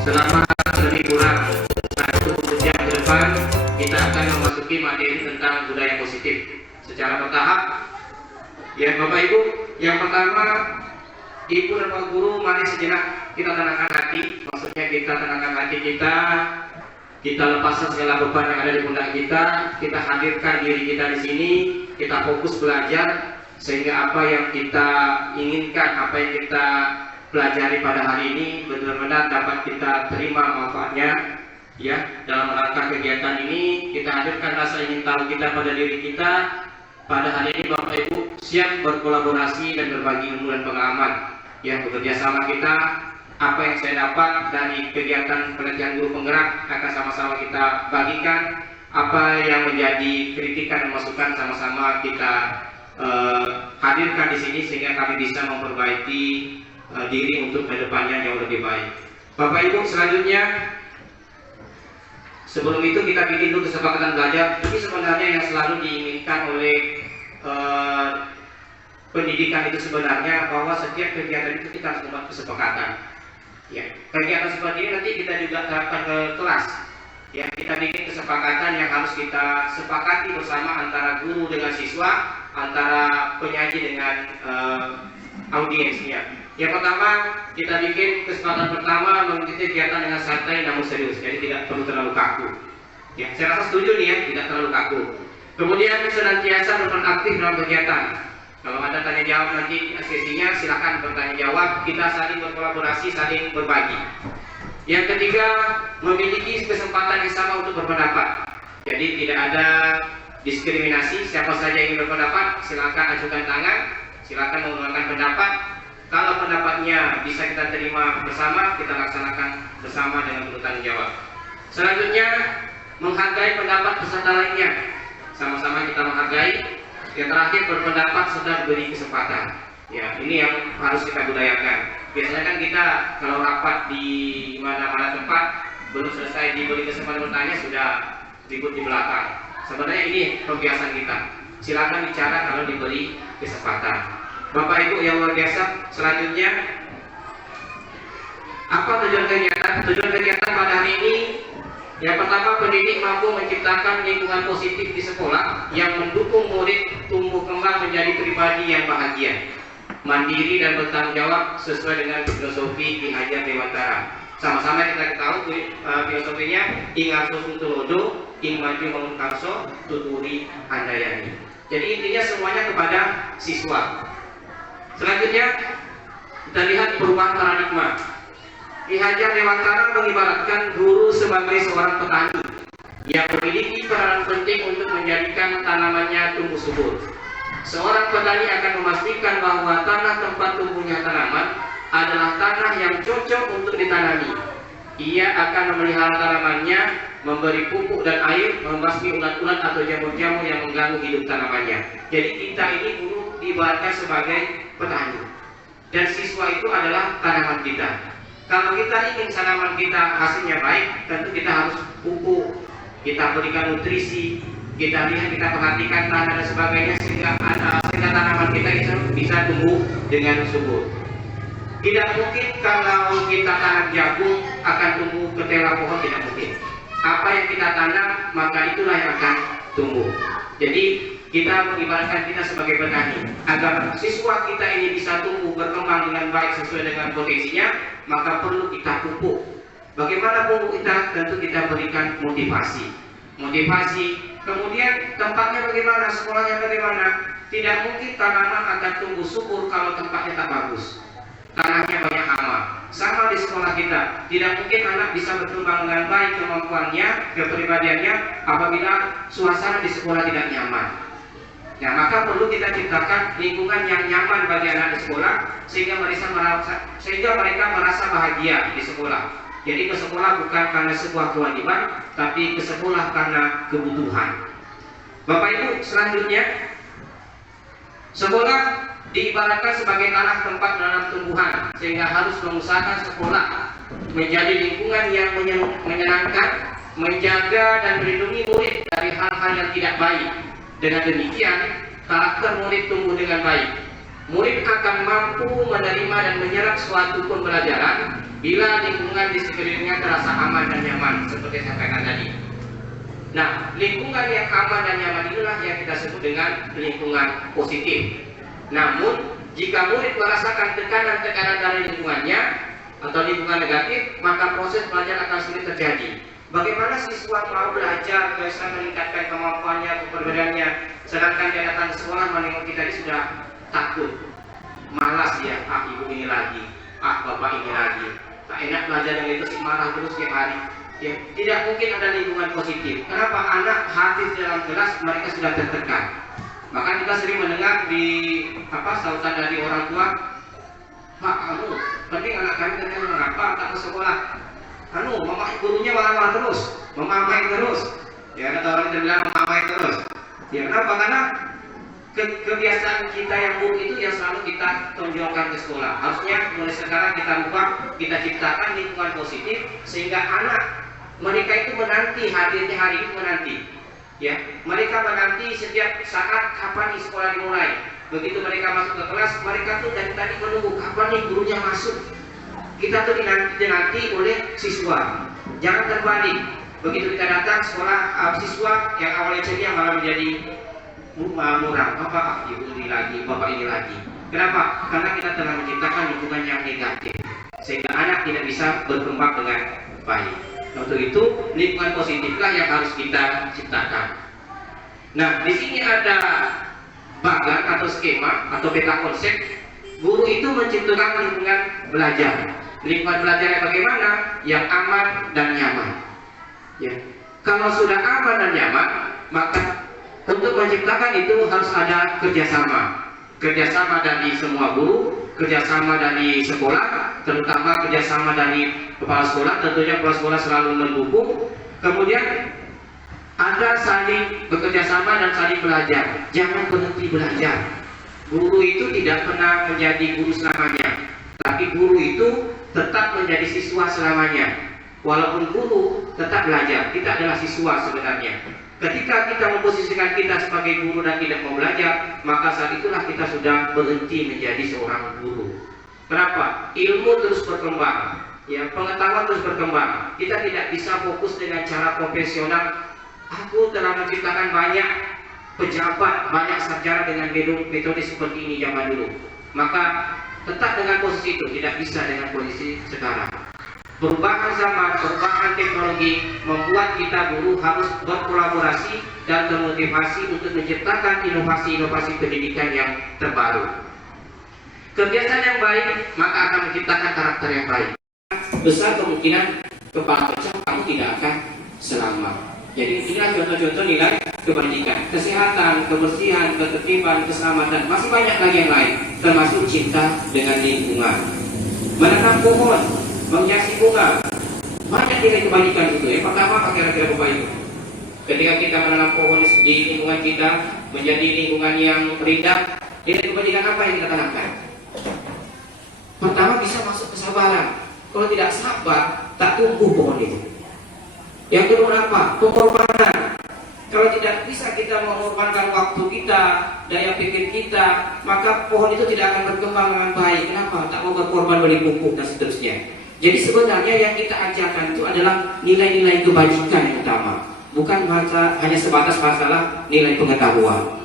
Selama lebih kurang 1 jam ke depan kita akan memasuki materi tentang budaya positif secara bertahap. Ya Bapak Ibu, yang pertama, Ibu dan Pak Guru, mari sejenak kita tenangkan hati. Maksudnya kita tenangkan hati kita lepaskan segala beban yang ada di pundak kita hadirkan diri kita di sini, kita fokus belajar sehingga apa yang kita inginkan, apa yang kita pelajari pada hari ini benar-benar dapat kita terima manfaatnya. Ya, dalam rangka kegiatan ini kita hadirkan rasa ingin tahu kita pada diri kita. Pada hari ini Bapak Ibu siap berkolaborasi dan berbagi ilmu dan pengalaman. Ya, bekerja sama kita, apa yang saya dapat dari kegiatan pelatihan guru penggerak akan sama-sama kita bagikan. Apa yang menjadi kritikan dan masukan sama-sama kita hadirkan di sini sehingga kami bisa memperbaiki diri untuk kedepannya jauh lebih baik. Bapak Ibu, selanjutnya sebelum itu kita bikin dulu kesepakatan belajar. Ini sebenarnya yang selalu diinginkan oleh pendidikan itu sebenarnya, bahwa setiap kegiatan itu kita harus membuat kesepakatan. Ya, kegiatan seperti ini nanti kita juga terapkan ke kelas. Ya, kita bikin kesepakatan yang harus kita sepakati bersama antara guru dengan siswa, antara penyaji dengan audiensnya. Yang pertama, kita bikin kesepakatan pertama mengikuti kegiatan dengan santai namun serius, jadi tidak perlu terlalu kaku. Ya, saya rasa setuju nih ya, tidak terlalu kaku. Kemudian senantiasa berperan aktif dalam kegiatan. Kalau ada tanya jawab nanti sesinya, silakan bertanya jawab. Kita saling berkolaborasi, saling berbagi. Yang ketiga, memiliki kesempatan yang sama untuk berpendapat. Jadi tidak ada diskriminasi. Siapa saja yang ingin berpendapat, silakan ajukan tangan, silakan menggunakan pendapat. Kalau pendapatnya bisa kita terima bersama, kita laksanakan bersama dengan bertanggung jawab. Selanjutnya, menghargai pendapat peserta lainnya. Sama-sama kita menghargai. Yang terakhir, berpendapat serta beri kesempatan. Ya, ini yang harus kita budayakan. Biasanya kan kita kalau rapat di mana-mana tempat belum selesai diberi kesempatan bertanya sudah ribut di belakang. Sebenarnya ini kebiasaan kita. Silakan bicara kalau diberi kesempatan. Bapak Ibu yang luar biasa, selanjutnya apa tujuan kegiatan? Tujuan kegiatan pada hari ini, yang pertama, pendidik mampu menciptakan lingkungan positif di sekolah yang mendukung murid tumbuh kembang menjadi pribadi yang bahagia, mandiri dan bertanggung jawab sesuai dengan filosofi Ki Hajar Dewantara. Sama-sama kita ketahui filosofinya, ing arso suntulodo, ing maju mengkarso, tuturi handayani. Jadi intinya semuanya kepada siswa. Selanjutnya kita lihat perubahan paradigma. Ki Hajar Dewantara mengibaratkan guru sebagai seorang petani yang memiliki peranan penting untuk menjadikan tanamannya tumbuh subur. Seorang petani akan memastikan bahwa tanah tempat tumbuhnya tanaman adalah tanah yang cocok untuk ditanami. Ia akan memelihara tanamannya, memberi pupuk dan air, membasmi ulat-ulat atau jamur-jamur yang mengganggu hidup tanamannya. Jadi kita ini guru diibaratkan sebagai petani, dan siswa itu adalah tanaman kita. Kalau kita ingin tanaman kita hasilnya baik, tentu kita harus pupuk, kita berikan nutrisi, kita lihat, kita perhatikan tanah dan sebagainya sehingga tanaman kita bisa tumbuh dengan subur. Tidak mungkin kalau kita tanam jagung akan tumbuh ketela pohon, tidak mungkin. Apa yang kita tanam maka itulah yang akan tumbuh. Jadi kita mengibaratkan kita sebagai petani. Agar siswa kita ini bisa tumbuh berkembang dengan baik sesuai dengan potensinya, maka perlu kita pupuk. Bagaimana pupuk kita? Tentu kita berikan motivasi. Kemudian tempatnya bagaimana, sekolahnya bagaimana. Tidak mungkin tanaman akan tumbuh subur kalau tempatnya tak bagus, tanahnya banyak hama. Sama di sekolah kita, tidak mungkin anak bisa berkembang dengan baik kemampuannya, kepribadiannya apabila suasana di sekolah tidak nyaman. Ya, maka perlu kita ciptakan lingkungan yang nyaman bagi anak di sekolah sehingga mereka merasa bahagia di sekolah. Jadi ke sekolah bukan karena sebuah kewajiban, tapi ke sekolah karena kebutuhan. Bapak Ibu, selanjutnya, sekolah diibaratkan sebagai tanah tempat menanam tumbuhan, sehingga harus mengusahakan sekolah menjadi lingkungan yang menyenangkan, menjaga dan melindungi murid dari hal-hal yang tidak baik. Dengan demikian, karakter murid tumbuh dengan baik. Murid akan mampu menerima dan menyerap suatu pembelajaran bila lingkungan di sekelilingnya terasa aman dan nyaman, seperti saya sampaikan tadi. Nah, lingkungan yang aman dan nyaman inilah yang kita sebut dengan lingkungan positif. Namun, jika murid merasakan tekanan-tekanan dari lingkungannya atau lingkungan negatif, maka proses belajar akan sulit terjadi. Bagaimana siswa mau belajar, bisa meningkatkan kemampuannya, kepribadiannya, sedangkan dia datang ke sekolah menengok kita ini sudah takut, malas ya, ibu ini lagi, bapak ini lagi, tak enak belajar yang itu sih, marah terus tiap hari. Ya, tidak mungkin ada lingkungan positif. Kenapa? Anak hafiz dalam kelas mereka sudah tertekan. Maka kita sering mendengar di sautan dari orang tua, Pak, penting anak kami katanya mengapa tak ke sekolah? Mama gurunya marah-marah terus, memamai terus. Ya, ada orang yang bilang memamai terus. Ya, kenapa? Karena kebiasaan kita yang buruk itu yang selalu kita tonjolkan ke sekolah. Harusnya mulai sekarang kita ubah, kita ciptakan lingkungan positif sehingga anak mereka itu menanti hadirnya hari itu menanti. Ya, mereka menanti setiap saat kapan nih sekolah dimulai. Begitu mereka masuk ke kelas, mereka tuh dari tadi menunggu kapan nih gurunya masuk. Kita tuh dinanti oleh siswa. Jangan terbalik. Begitu kita datang sekolah, siswa yang awalnya ceria malah menjadi murah. Bapak ibu ini lagi, bapak ini lagi. Kenapa? Karena kita telah menciptakan lingkungan yang negatif, sehingga anak tidak bisa berkembang dengan baik. Untuk itu lingkungan positiflah yang harus kita ciptakan. Nah, di sini ada bagan atau skema atau peta konsep. Guru itu menciptakan lingkungan belajar. Lingkungan belajar yang bagaimana? Yang aman dan nyaman. Ya. Kalau sudah aman dan nyaman, maka untuk menciptakan itu harus ada kerjasama dari semua guru, kerjasama dari sekolah, terutama kerjasama dari kepala sekolah. Tentunya kepala sekolah selalu mendukung. Kemudian ada saling bekerjasama dan saling belajar. Jangan berhenti belajar. Guru itu tidak pernah menjadi guru selamanya, tapi guru itu tetap menjadi siswa selamanya. Walaupun guru tetap belajar, kita adalah siswa sebenarnya. Ketika kita memposisikan kita sebagai guru dan tidak mau belajar, maka saat itulah kita sudah berhenti menjadi seorang guru. Kenapa? Ilmu terus berkembang, ya, pengetahuan terus berkembang. Kita tidak bisa fokus dengan cara konvensional. Aku telah menciptakan banyak pejabat, banyak sarjana dengan metode seperti ini zaman dulu. Maka tetap dengan posisi itu, tidak bisa dengan posisi sekarang. Perubahan zaman, perubahan teknologi membuat kita guru harus berkolaborasi dan termotivasi untuk menciptakan inovasi-inovasi pendidikan yang terbaru. Kebiasaan yang baik maka akan menciptakan karakter yang baik. Besar kemungkinan kepala pecah kamu tidak akan selamat. Jadi inilah contoh-contoh nilai kebajikan, kesehatan, kebersihan, ketertiban, keselamatan, masih banyak lagi yang lain, termasuk cinta dengan lingkungan. Menanam pohon, menghiasi bunga, banyak nilai kebajikan itu. Yang pertama apa kira-kira Bapak Ibu? Ketika kita menanam pohon di lingkungan kita menjadi lingkungan yang rindang, nilai kebajikan apa yang kita tanamkan? Pertama bisa masuk kesabaran. Kalau tidak sabar, tak tumbuh pohon itu. Yang kedua apa? Pengorbanan. Kalau tidak bisa kita mengorbankan waktu kita, daya pikir kita, maka pohon itu tidak akan berkembang dengan baik. Kenapa? Tak mau berkorban beli pupuk dan seterusnya. Jadi sebenarnya yang kita ajarkan itu adalah nilai-nilai kebajikan yang utama, bukan hanya sebatas masalah nilai pengetahuan.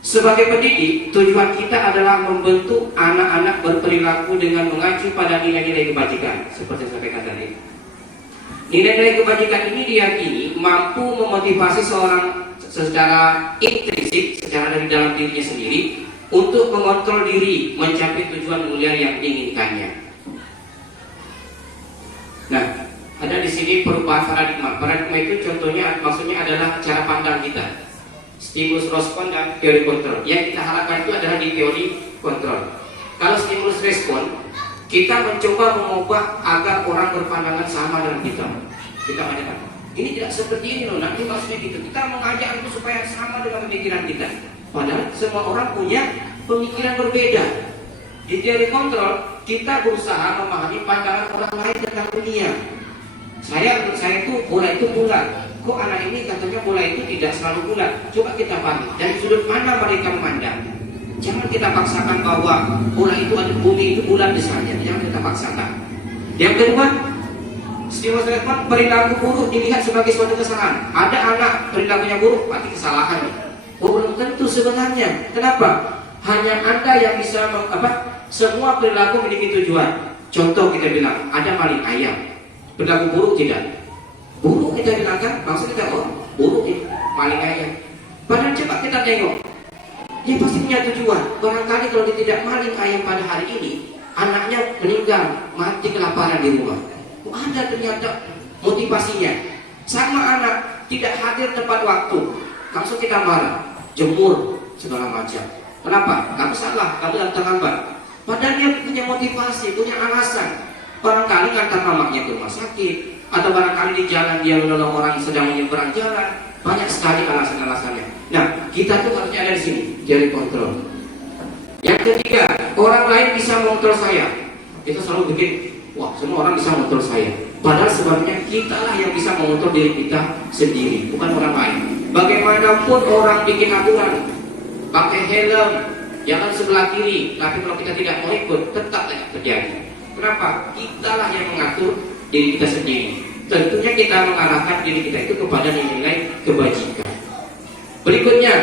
Sebagai pendidik, tujuan kita adalah membentuk anak-anak berperilaku dengan mengacu pada nilai-nilai kebajikan, seperti saya sampaikan tadi. Nilai-nilai kebajikan ini diyakini mampu memotivasi seorang secara intrinsik, secara dari dalam dirinya sendiri, untuk mengontrol diri mencapai tujuan mulia yang diinginkannya. Nah, ada di sini perubahan paradigma. Paradigma itu contohnya, maksudnya adalah cara pandang kita. Stimulus respon dan teori kontrol. Yang kita harapkan itu adalah di teori kontrol. Kalau stimulus respon, kita mencoba mengubah agar orang berpandangan sama dengan kita. Kita katakan, ini tidak seperti ini loh, nanti maksudnya gitu. Kita mengajak itu supaya sama dengan pemikiran kita. Padahal semua orang punya pemikiran berbeda. Di teori kontrol, kita berusaha memahami pandangan orang lain tentang dunia. Menurut saya itu bola itu bulat. Kok anak ini katanya bola itu tidak selalu bulat? Coba kita pahami dari sudut mana mereka memandang. Jangan kita paksakan bahwa bola itu ada, bumi itu bulat misalnya. Jangan kita paksakan. Yang kedua, perilaku buruk dilihat sebagai suatu kesalahan. Ada anak perilakunya buruk, berarti kesalahan. Oh, belum tentu sebenarnya. Kenapa? Hanya Anda yang bisa semua perilaku memiliki tujuan. Contoh kita bilang, ada maling ayam. Perilaku buruk tidak? Buruk kita bilang kan? Maksud kita, oh buruk ini, maling ayam. Padahal coba kita tengok, dia pasti punya tujuan. Barangkali kalau dia tidak maling ayam pada hari ini, anaknya meninggal, mati kelaparan di rumah. Oh, ada ternyata motivasinya. Sama anak tidak hadir tepat waktu, langsung kita marah, jemur segala macam. Kenapa? Kamu salah, kamu yang terlambat. Padahal dia punya motivasi, punya alasan. Barangkali ngantar mamanya ke rumah sakit, atau barangkali di jalan dia menolong orang sedang menyeberang jalan. Banyak sekali alasan-alasannya. Nah, kita tuh harusnya ada di sini, jadi kontrol. Yang ketiga, orang lain bisa mengontrol saya. Kita selalu bikin, wah semua orang bisa mengontrol saya. Padahal sebenarnya kitalah yang bisa mengontrol diri kita sendiri, bukan orang lain. Bagaimanapun orang bikin aturan, pakai helm, jangan sebelah kiri, tapi kalau kita tidak mau ikut, tetap tidak terjadi. Kenapa? Kitalah yang mengatur diri kita sendiri. Tentunya kita mengarahkan diri kita itu kepada nilai kebajikan. Berikutnya,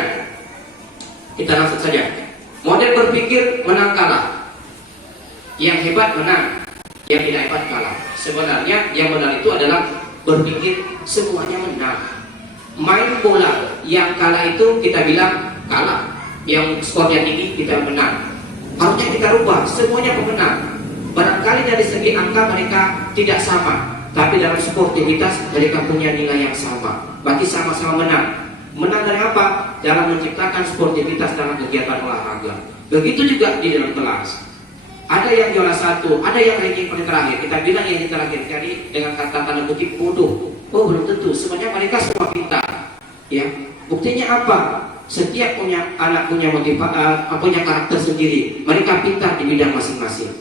kita langsung saja. Model berpikir menang kalah. Yang hebat menang, yang tidak hebat kalah. Sebenarnya yang benar itu adalah berpikir semuanya menang. Main bola, yang kalah itu kita bilang kalah, yang skornya tinggi kita menang. Harusnya kita rubah, semuanya pemenang. Barangkali dari segi angka mereka tidak sama, tapi dalam sportivitas mereka punya nilai yang sama. Berarti sama-sama menang. Menang dari apa? Dalam menciptakan sportivitas dalam kegiatan olahraga. Begitu juga di dalam kelas. Ada yang juara satu, ada yang ranking paling terakhir. Kita bilang yang terakhir kali dengan kata tanda kutip bodoh. Oh belum tentu. Sebenarnya mereka semua pintar. Ya, buktinya apa? Setiap punya anak punya punya karakter sendiri. Mereka pintar di bidang masing-masing.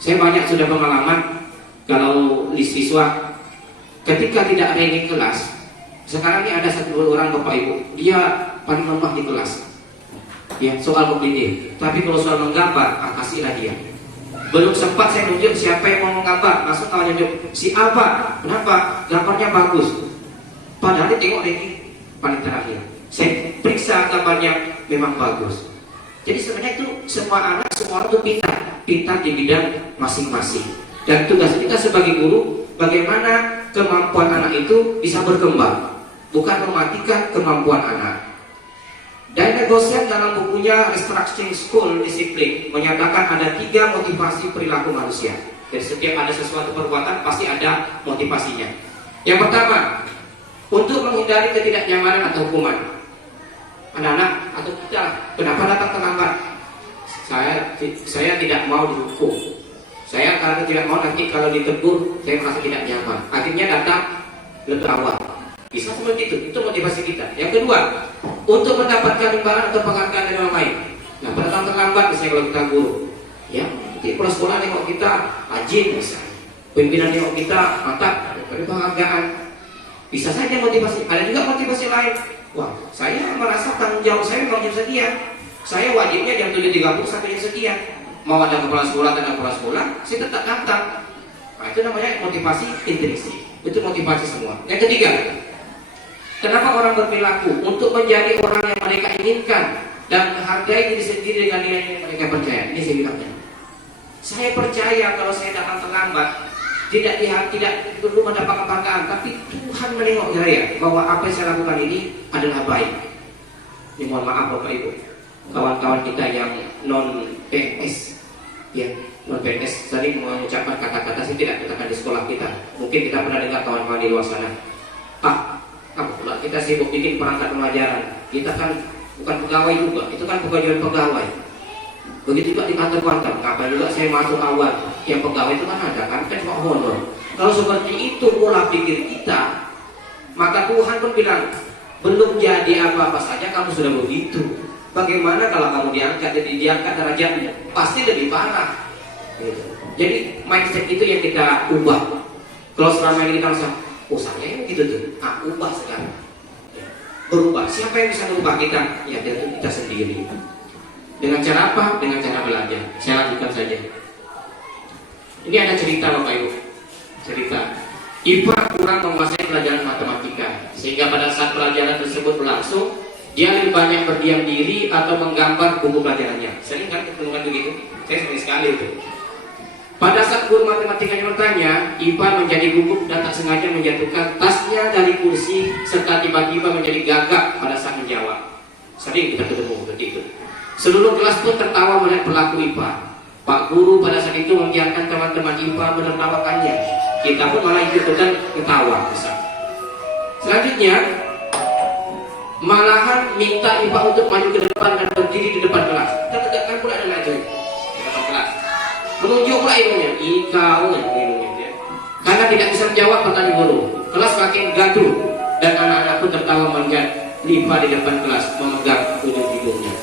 Saya banyak sudah pengalaman kalau di siswa ketika tidak ranking kelas. Sekarang ini ada satu orang bapak ibu, dia paling lemah di kelas. Ya, soal kognitif. Tapi kalau soal menggambar, kasihlah dia. Belum sempat saya tunjuk siapa yang mau menggambar, langsung tahu tunjuk si apa. Kenapa? Gambarnya bagus. Padahal dia tengok ranking paling terakhir. Saya periksa gambarnya memang bagus. Jadi sebenarnya itu semua anak, semua orang itu pintar di bidang masing-masing. Dan tugas kita sebagai guru, bagaimana kemampuan anak itu bisa berkembang, bukan mematikan kemampuan anak. Diana Gosset dalam bukunya Restructuring School Discipline menyatakan ada 3 motivasi perilaku manusia. Jadi setiap ada sesuatu perbuatan pasti ada motivasinya. Yang pertama, untuk menghindari ketidaknyamanan atau hukuman. Anak-anak atau kita, kenapa datang terlambat? Saya tidak mau dihukum. Saya karena tidak mau nanti kalau ditegur saya merasa tidak nyaman. Akhirnya datang lebih awal. Bisa seperti itu motivasi kita. Yang kedua, untuk mendapatkan imbalan atau penghargaan dari orang lain. Nah, pada tahun terlambat misalnya kalau kita guru, ya, nanti kepala sekolah nengok kita rajin misalnya, pimpinan nengok kita mantap, ada penghargaan. Bisa saja motivasi. Ada juga motivasi lain. Wah, saya merasa tanggung jawab saya memang jam sekian. Saya wajibnya jam 7.30 sampai jam sekian. Mau ada kepala sekolah dan kepala sekolah, saya tetap datang. Nah, itu namanya motivasi intrinsik. Itu motivasi semua. Yang ketiga, kenapa orang berperilaku untuk menjadi orang yang mereka inginkan dan menghargai diri sendiri dengan nilai yang mereka percaya. Ini saya bilangnya. Saya percaya kalau saya datang terlambat, tidak perlu mendapat penghargaan, tapi Tuhan menengok saya bahwa apa yang saya lakukan ini adalah baik. Ini mohon maaf Bapak Ibu, kawan-kawan kita yang non PNS, ya non PNS sering mengucapkan kata-kata saya tidak katakan di sekolah kita. Mungkin kita pernah dengar kawan-kawan di luar sana. Kita sibuk bikin perangkat pelajaran. Kita kan bukan pegawai juga, itu kan pekerjaan pegawai. Begitu juga di kantor-kantor, kapan juga saya masuk awal, yang pegawai itu kan ada kan cuma honor. Kalau seperti itu pola pikir kita, maka Tuhan pun bilang belum jadi apa-apa saja kamu sudah begitu. Bagaimana kalau kamu diangkat derajatnya? Pasti lebih parah. Jadi mindset itu yang kita ubah. Kalau selama ini kita merasa, oh saya yang gitu tuh, ubah sekarang. Berubah. Siapa yang bisa merubah kita? Ya tentu kita sendiri. Dengan cara apa? Dengan cara belajar. Saya lanjutkan saja. Ini ada cerita Bapak Ibu. Cerita. IPA kurang menguasai pelajaran matematika, sehingga pada saat pelajaran tersebut berlangsung, dia lebih banyak berdiam diri atau menggambar buku pelajarannya. Sering kan ketemukan begitu? Saya sering sekali itu. Pada saat guru matematikanya bertanya, IPA menjadi gugup dan tak sengaja menjatuhkan tasnya dari kursi serta tiba-tiba menjadi gagap pada saat menjawab. Sering kita ketemu seperti itu. Seluruh kelas pun tertawa melihat perilaku IPA. Pak guru pada saat itu membiarkan teman-teman IPA menertawakannya. Kita pun malah ikut-ikutan ketawa. Selanjutnya, malahan minta IPA untuk maju ke depan dan berdiri di depan kelas. Kita tegakkan pula dengan itu di depan kelas. Menunjuk pula ilmunya, ilmunya. Karena tidak bisa menjawab pertanyaan guru, kelas makin gaduh dan anak-anak pun tertawa melihat IPA di depan kelas memegang ujung hidungnya.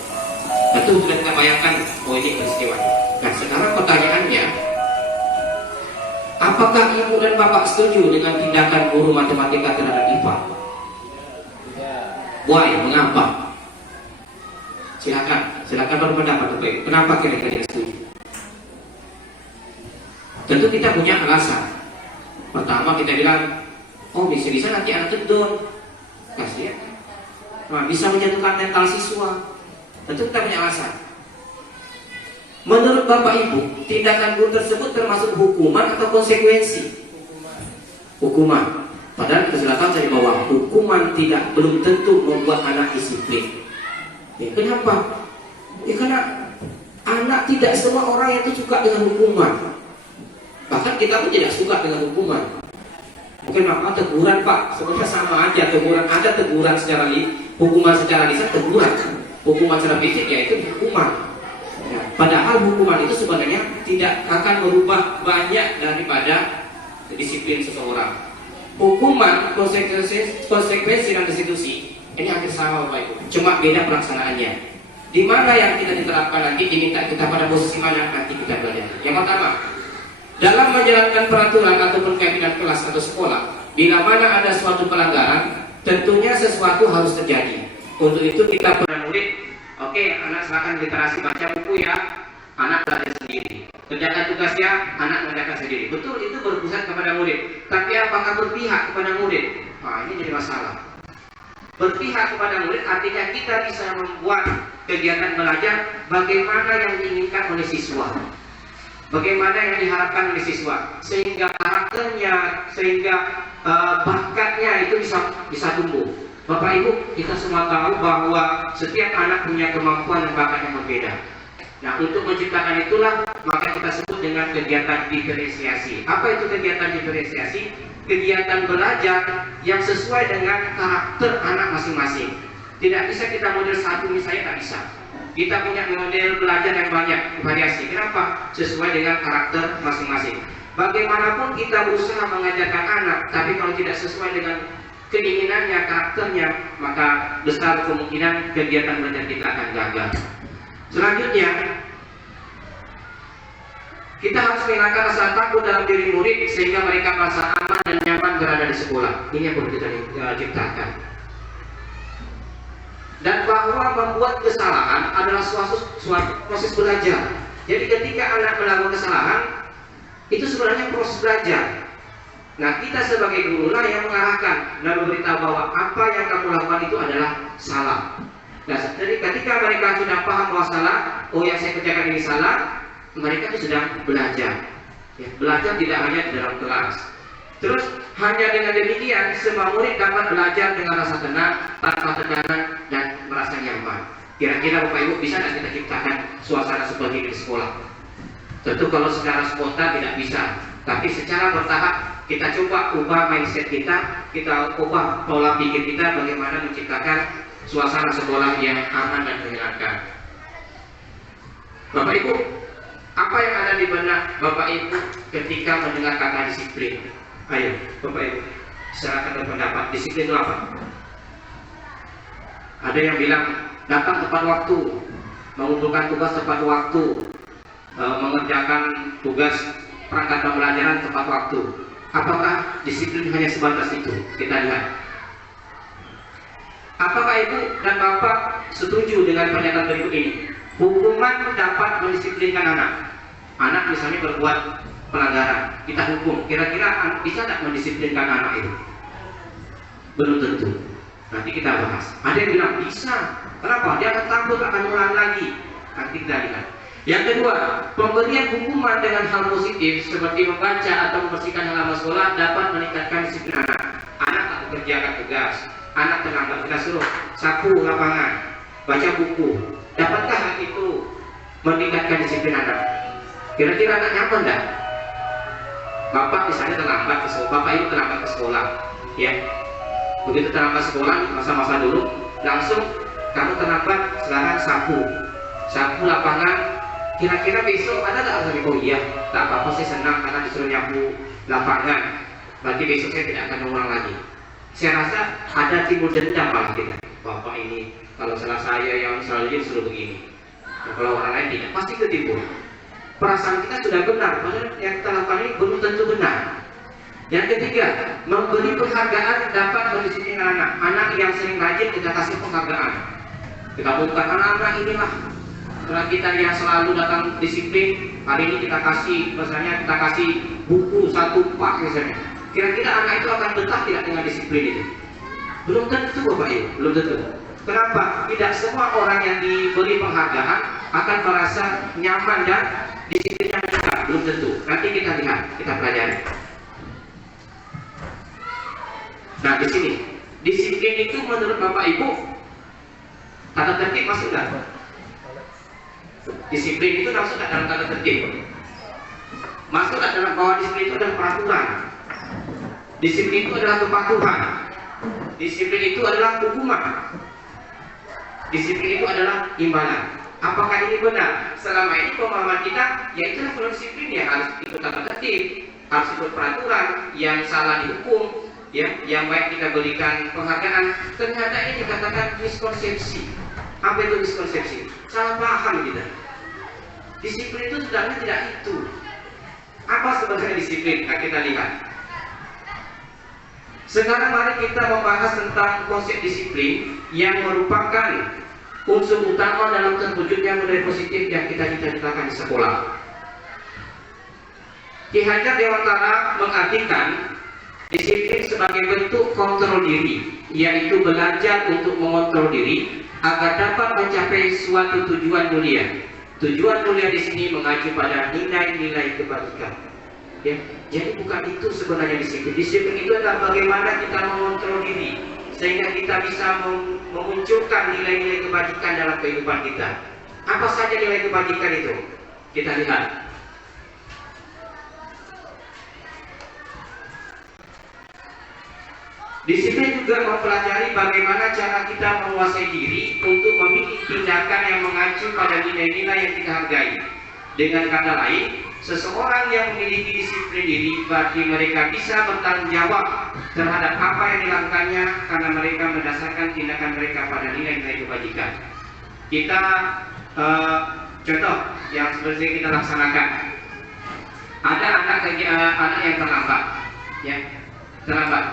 Tentu sudah kita bayangkan, oh ini peristiwa. Nah sekarang pertanyaannya, apakah ibu dan bapak setuju dengan tindakan guru matematika terhadap IPA? Why? Mengapa? Silakan berpendapat Bapak Ibu. Kenapa kira-kira setuju? Tentu kita punya alasan. Pertama kita bilang, oh bisa-bisa nanti anak down, kasihan. Nah, bisa menjatuhkan mental siswa. Tentu kita punya alasan. Menurut Bapak Ibu, tindakan guru tersebut termasuk hukuman atau konsekuensi? Hukuman. Padahal kejelasan saya bahwa hukuman belum tentu membuat anak disiplin. Ya, kenapa? Ya karena anak tidak semua orang itu suka dengan hukuman. Bahkan kita pun tidak suka dengan hukuman. Mungkin apa teguran Pak, sebenarnya sama aja teguran. Ada teguran secara hukuman secara lisan teguran. Hukuman secara fisik yaitu hukuman. Ya, padahal hukuman itu sebenarnya tidak akan merubah banyak daripada disiplin seseorang. Hukuman, konsekuensi dan restitusi ini hampir sama Bapak Ibu, cuma beda pelaksanaannya. Di mana yang kita diterapkan nanti, diminta kita pada posisi mana nanti kita belajar. Yang pertama, dalam menjalankan peraturan ataupun kegiatan kelas atau sekolah, bila mana ada suatu pelanggaran, tentunya sesuatu harus terjadi. Untuk itu kita pada murid, oke, anak silakan literasi baca buku ya, anak belajar sendiri. Kerjakan tugasnya, anak mengerjakan sendiri. Betul, itu berpusat kepada murid. Tapi apakah berpihak kepada murid? Nah, ini jadi masalah. Berpihak kepada murid artinya kita bisa membuat kegiatan belajar bagaimana yang diinginkan oleh siswa, bagaimana yang diharapkan oleh siswa, sehingga karakternya, sehingga bakatnya itu bisa tumbuh. Bapak Ibu, kita semua tahu bahwa setiap anak punya kemampuan dan bakat yang berbeda. Nah, untuk menciptakan itulah maka kita sebut dengan kegiatan diferensiasi. Apa itu kegiatan diferensiasi? Kegiatan belajar yang sesuai dengan karakter anak masing-masing. Tidak bisa kita model satu misalnya, tak bisa. Kita punya model belajar yang banyak variasi. Kenapa? Sesuai dengan karakter masing-masing. Bagaimanapun kita berusaha mengajarkan anak, tapi kalau tidak sesuai dengan keinginannya, karakternya, maka besar kemungkinan kegiatan belajar kita akan gagal. Selanjutnya, kita harus menghilangkan rasa takut dalam diri murid sehingga mereka merasa aman dan nyaman berada di sekolah. Ini yang perlu kita ciptakan. Dan bahwa membuat kesalahan adalah suatu proses belajar. Jadi ketika anak melakukan kesalahan, itu sebenarnya proses belajar. Nah, kita sebagai guru lah yang mengarahkan dan memberitahu bahwa apa yang kamu lakukan itu adalah salah. Nah, jadi ketika mereka sudah paham bahwa salah, oh yang saya kerjakan ini salah, mereka itu sedang belajar. Ya, belajar tidak hanya di dalam kelas. Terus hanya dengan demikian semua murid dapat belajar dengan rasa tenang, tanpa tekanan dan merasa nyaman. Kira-kira Bapak Ibu bisa tidak kita ciptakan suasana seperti ini di sekolah? Tentu kalau secara spontan tidak bisa, tapi secara bertahap kita coba ubah mindset kita ubah pola pikir kita bagaimana menciptakan suasana sekolah yang aman dan menyenangkan. Bapak Ibu, apa yang ada di benak Bapak Ibu ketika mendengar kata disiplin? Ayo, Bapak Ibu, silakan berpendapat. Disiplin itu apa? Ada yang bilang datang tepat waktu, mengumpulkan tugas tepat waktu, mengerjakan tugas perangkat pembelajaran tepat waktu. Apakah disiplin hanya sebatas itu? Kita lihat. Apakah Ibu dan Bapak setuju dengan pernyataan berikut ini? Hukuman dapat mendisiplinkan anak. Anak misalnya berbuat pelanggaran, kita hukum. Kira-kira bisa tidak mendisiplinkan anak itu? Belum tentu. Nanti kita bahas. Ada yang bilang bisa. Kenapa? Dia akan takut akan ulang lagi. Nanti kita lihat. Yang kedua, pemberian hukuman dengan hal positif seperti membaca atau membersihkan halaman sekolah dapat meningkatkan disiplin anak. Anak tak mengerjakan tugas, anak terlambat, kita suruh sapu lapangan, baca buku. Dapatkah hal itu meningkatkan disiplin anak? Kira-kira anak nyaman enggak? Bapak misalnya terlambat ke sekolah, bapak itu terlambat ke sekolah, ya. Begitu terlambat sekolah, masa-masa dulu, langsung kamu terlambat, sekarang sapu lapangan. Kira-kira besok ada tak lagi? Oh iya, tak apa-apa, saya senang karena disuruh nyapu lapangan. Berarti besok saya tidak akan mengulang lagi. Saya rasa ada timbul dendam malah kita. Bapak ini kalau salah saya yang selalu disuruh begini. Nah, kalau orang lain tidak, pasti ketimbul. Perasaan kita sudah benar, padahal yang kita lakukan ini belum tentu benar. Yang ketiga, memberi penghargaan dapat mendisiplinkan anak. Anak yang sering rajin kita kasih penghargaan. Kita bukan anak-anak inilah. Setelah kita yang selalu datang disiplin, hari ini kita kasih, misalnya kita kasih buku 1 pak misalnya. Kira-kira anak itu akan betah tidak dengan disiplin itu? Belum tentu Bapak Ibu, belum tentu. Kenapa? Tidak semua orang yang diberi penghargaan akan merasa nyaman dan disiplinnya meningkat. Belum tentu. Nanti kita lihat, kita pelajari. Nah di sini, disiplin itu menurut Bapak Ibu tata tertib masuk nggak? Disiplin itu masuk dalam tata tertib. Masuk dalam bahwa disiplin itu adalah peraturan. Disiplin itu adalah kepatuhan. Disiplin itu adalah hukuman. Disiplin itu adalah imbalan. Apakah ini benar? Selama ini pemahaman kita, ya itulah kalau disiplin ya harus ikut tata tertib, harus ikut peraturan, yang salah dihukum, ya, yang baik kita berikan penghargaan. Ternyata ini dikatakan miskonsepsi. Apa itu miskonsepsi? Salah paham kita. Disiplin itu sebenarnya tidak itu. Apa sebenarnya disiplin? Nah, kita lihat. Sekarang mari kita membahas tentang konsep disiplin yang merupakan unsur utama dalam terwujudnya nilai positif yang kita cita-citakan di sekolah. Ki Hajar Dewantara mengartikan disiplin sebagai bentuk kontrol diri, yaitu belajar untuk mengontrol diri agar dapat mencapai suatu tujuan mulia. Tujuan mulia di sini mengacu pada nilai-nilai kebajikan. Ya, jadi bukan itu sebenarnya disiplin. Disiplin itu adalah bagaimana kita mengontrol diri sehingga kita bisa memunculkan nilai-nilai kebajikan dalam kehidupan kita. Apa saja nilai kebajikan itu? Kita lihat. Disiplin juga mempelajari bagaimana cara kita menguasai diri untuk memilih tindakan yang mengacu pada nilai-nilai yang kita hargai. Dengan kata lain, seseorang yang memiliki disiplin diri berarti mereka bisa bertanggung jawab terhadap apa yang dilakukannya karena mereka mendasarkan tindakan mereka pada nilai-nilai kebajikan. Kita contoh yang seperti kita laksanakan. Ada anak yang terlambat, ya, terlambat.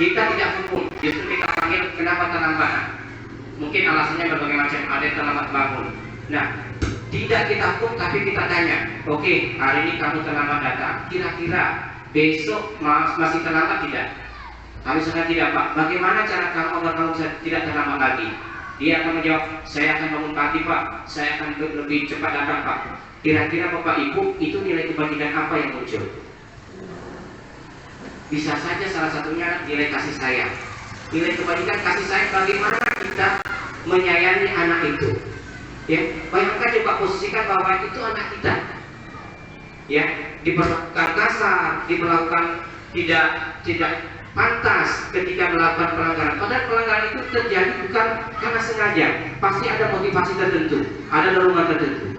Kita tidak hukum, justru kita panggil kenapa terlambat. Mungkin alasannya berbagai macam, ada yang terlambat bangun. Nah, tidak kita hukum, tapi kita tanya, oke, hari ini kamu terlambat datang, kira-kira besok masih terlambat tidak? Kami sudah tidak Pak, bagaimana cara kamu agar kamu tidak terlambat lagi? Dia akan menjawab, saya akan bangun pagi Pak, saya akan lebih cepat datang Pak. Kira-kira Bapak Ibu, itu nilai kebajikan apa yang muncul? Bisa saja salah satunya nilai kasih sayang. Nilai kebajikan kasih sayang bagaimana kita menyayangi anak itu. Ya, bayangkan coba posisikan bahwa itu anak kita. Ya, diperlakukan kasar, diperlakukan tidak pantas ketika melakukan pelanggaran. Padahal pelanggaran itu terjadi bukan karena sengaja. Pasti ada motivasi tertentu, ada dorongan tertentu.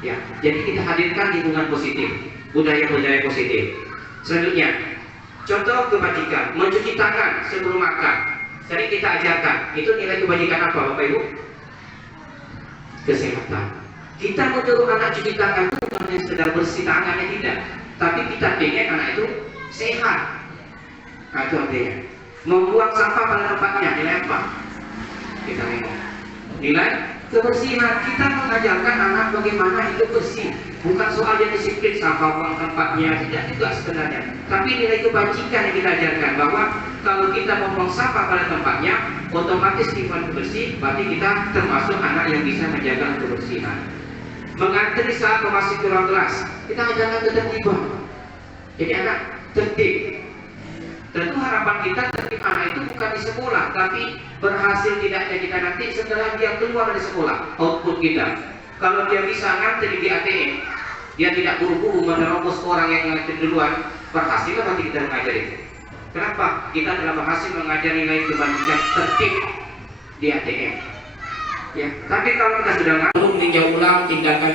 Ya, jadi kita hadirkan lingkungan positif, budaya-budaya positif. Selanjutnya, contoh kebajikan, mencuci tangan sebelum makan. Jadi kita ajarkan, itu nilai kebajikan apa Bapak Ibu? Kesehatan. Kita menyuruh anak cuci tangan itu bukan hanya sekedar bersih tangannya, tidak, tapi kita pengen anak itu sehat. Nah, itu artinya membuang sampah pada tempatnya. Nilai apa? Kita lihat nilai Kebersihan, kita mengajarkan anak bagaimana hidup bersih. Bukan soal dia disiplin sampah buang tempatnya, tidak juga sebenarnya. Tapi nilai kebajikan yang kita ajarkan, bahwa kalau kita membuang sampah pada tempatnya, otomatis lingkungan bersih, berarti kita termasuk anak yang bisa menjaga kebersihan. Mengantri saat memasuki ruang kelas, kita ajarkan ketertiban. Jadi anak tertib. Tentu harapan kita tertib anak itu bukan di sekolah, tapi berhasil tidaknya kita nanti setelah dia keluar dari sekolah, output kita. Kalau dia bisa ngantri di ATM, dia tidak buru-buru menerobos orang yang ngantri duluan, berhasil nanti kita mengajar itu. Kenapa? Kita telah berhasil mengajar nilai kebajikan tertib di ATM. Ya, tapi kalau kita sudah ngantri, meninjau ulang tindakan